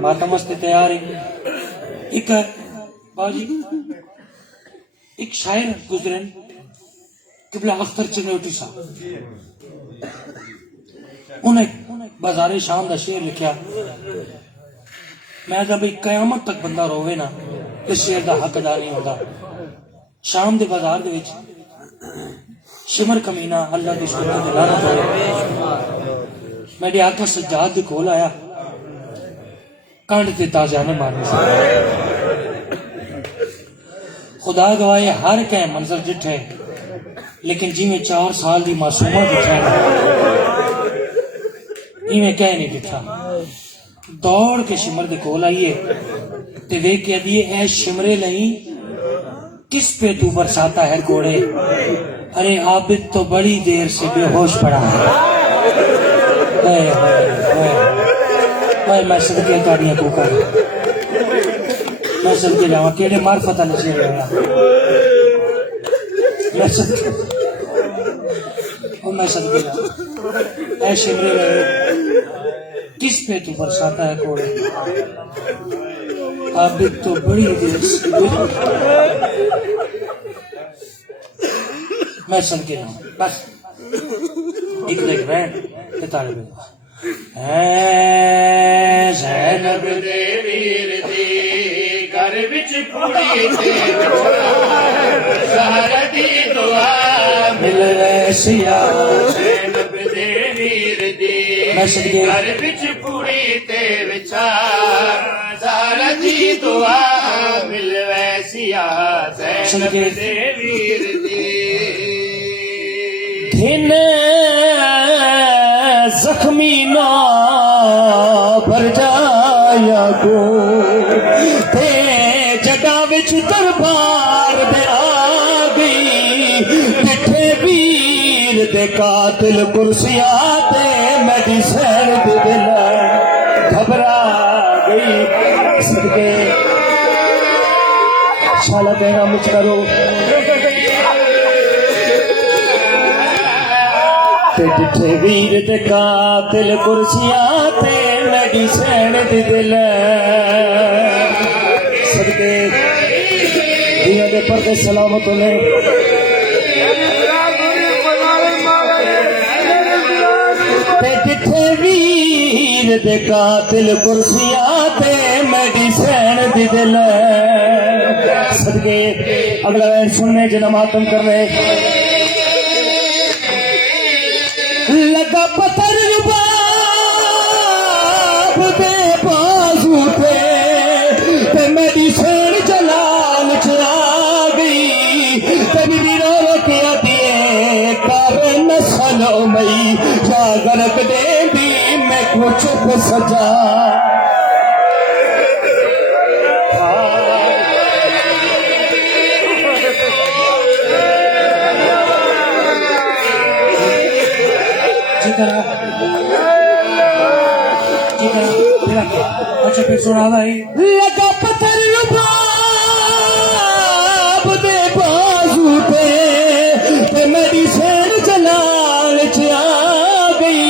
ماتم واسطے تیار ہے. ایک باجی ایک شاعر گزرے قبلہ اختر چنوٹی صاحب, انہیں بازار شام دا شعر لکھیا. میں جب قیامت تک بندہ روے نا اس شعر دا حق ادا نہیں ہوتا. شام دے بازار دے وچ شمر کمینہ اللہ دی سنت تے لعنت ہوئے. میرے آقا سجاد دے کول آیا, کانڈ تے تازیانے مارنے سے. خدا گواہے ہر کہ منظر ڈٹھے لیکن جی میں 4 سال دی معصومہ دکھا میں کہہ نہیں دکھا. دوڑ کے شمر دے کول آئیے تے وے کہہ دیے اے شمرے نہیں کس پہ تو برساتا ہے کوڑے، ارے عابد تو بڑی دیر سے بے ہوش پڑا ہے۔ میں صدقے کاریاں کو کر میں صدقے جاؤں کیڑے معرفت نصیب رہا میں صدقے جاؤں اے شمرے نہیں کس پہ تو برساتا ہے کوڑے، عابد تو بڑی دیر سے میں سن کے جاؤں بس ایک دیکھ رہے طالب اے زینب دے ویر دی گھر وچ پوری تے سہر دی دعا مل ویسیا، زینب دے ویر دی گھر وچ پوری تے وچا سہر دی دعا مل ویسیا، زینب دے ویر دی دھن زخمی نہ بھر جایا کو تے جگہ وچ دربار دے آ گئی، پٹھے ویر دے قاتل کرسیاں تے میری سیر دے دل گھبرا گئی، صدقے شالا کہنا مجھ کرو ڈٹھے ویر دے قاتل کرسیاں تے میری سین دی دل صدقے دیا دے پردے سلامت نے ڈٹھے ویر دے قاتل کرسیاں تے میری سین دی دل صدقے اگلا وین سننے جنہ ماتم کرنے لگا پتھر رباب دے بازو تے میری سین جلال چلا گئی، تبھی بھی رو کے آدھیے کار نسل مئی جا گرک دے بھی میں کو چپ سجا اچھا پھر سنا بھائی لگا پتھر رباب دے بازو تے میری سین جلال چ آ گئی،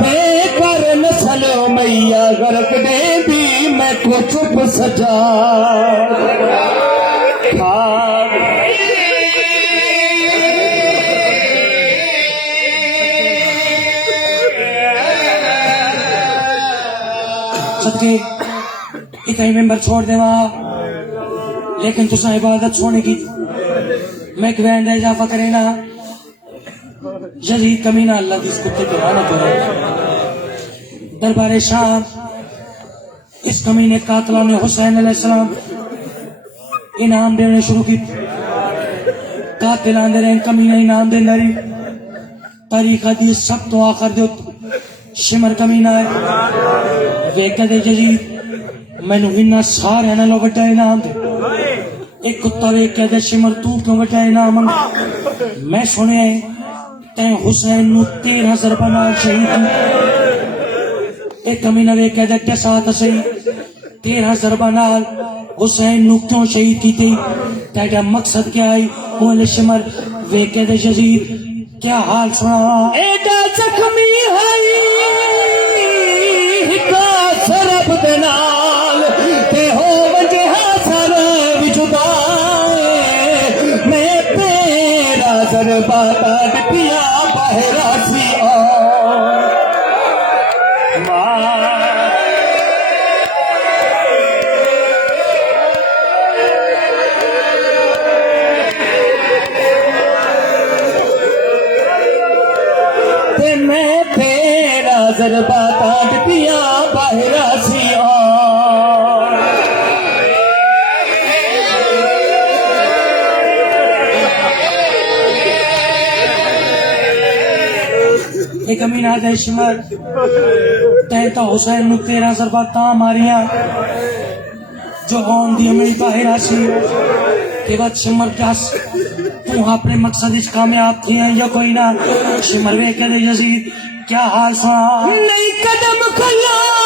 بے کر نسل میاں غرق دے بھی میں کو چپ سجا صدقے اتنے ممبر چھوڑ دے وہاں لیکن تسا عبادت سونے کی میں کوین دا اضافہ کرے نا یزید کمینہ اللہ جس کتے کی لعنت ہو دربار شام اس کمینے قاتلوں نے حسین علیہ السلام انعام دینے شروع کی قاتل آندے رہے کمینے انعام دے لری تاریخ حدیث سب تو آخر دے شمر کمینہ ہے ویکہ دے جزید میں نو انہا سارے نہ لو بٹا انعام دے ایک کتا ویکہ دے شمر تو کیوں بٹا انعام دے میں سنے تین حسین نو 13,000 بنار شہید ایک کمینہ ویکہ دے ٹسات سے 13,000 بنار حسین نو کیوں شہید کی تھی تیجا مقصد کیا آئی اول شمر ویکہ دے جزید کیا حال سنا ایڈا زخمی ہے سرب دنال تے ہو وجہ سر وجدائے میں تیرا ضرباتا پیا بہرا سی تے میں تیرا ضرباتا پیا بہرا سی ایک امین آدھے شمر تیتا حسین نو 13 ضربات تاں ماریاں جو آن دی میری باہر سی کہ وقت شمر ٹاس تو اپنے مقصد اس کامیاب تھی ہیں یا کوئی نہ شمر وے کہ یزید کیا حال سنا نہیں قدم کھلا